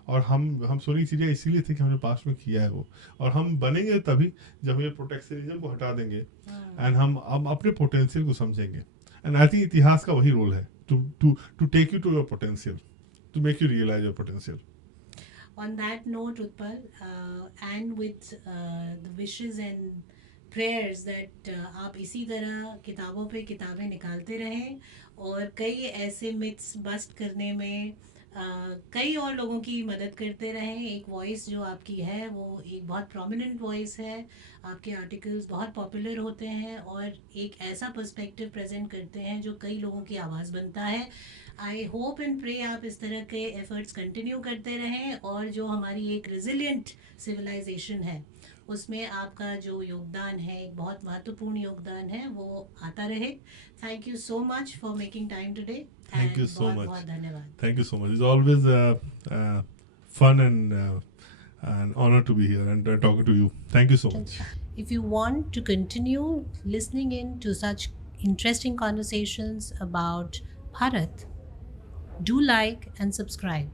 और हम सोने की चीजें इसीलिए थी कि हमने पास्ट में किया है वो, और हम बनेंगे तभी जब ये प्रोटेक्शनिज्म को हटा देंगे एंड हम अपने पोटेंशियल को समझेंगे. एंड आई थिंक इतिहास का वही रोल है, to take you to your potential, to make you realise your potential. On that note, Utpal, and with the wishes and prayers that आप इसी तरह किताबों पे किताबें निकालते रहें और कई ऐसे मिथ्स बस्ट करने में कई और लोगों की मदद करते रहें. एक वॉइस जो आपकी है वो एक बहुत प्रोमिनेंट वॉइस है, आपके आर्टिकल्स बहुत पॉपुलर होते हैं और एक ऐसा पर्सपेक्टिव प्रेजेंट करते हैं जो कई लोगों की आवाज़ बनता है. आई होप एंड प्रे आप इस तरह के एफर्ट्स कंटिन्यू करते रहें और जो हमारी एक रेजिलिएंट सिविलाइजेशन है उसमें आपका जो योगदान है, एक बहुत महत्वपूर्ण योगदान है, वो आता रहे. Thank you so much for making time today. Thank you so much. बहुत धन्यवाद. Thank you so much. It's always fun and an honor to be here and talking to you. Thank you so much. If you want to continue listening in to such interesting conversations about Bharat, do like and subscribe.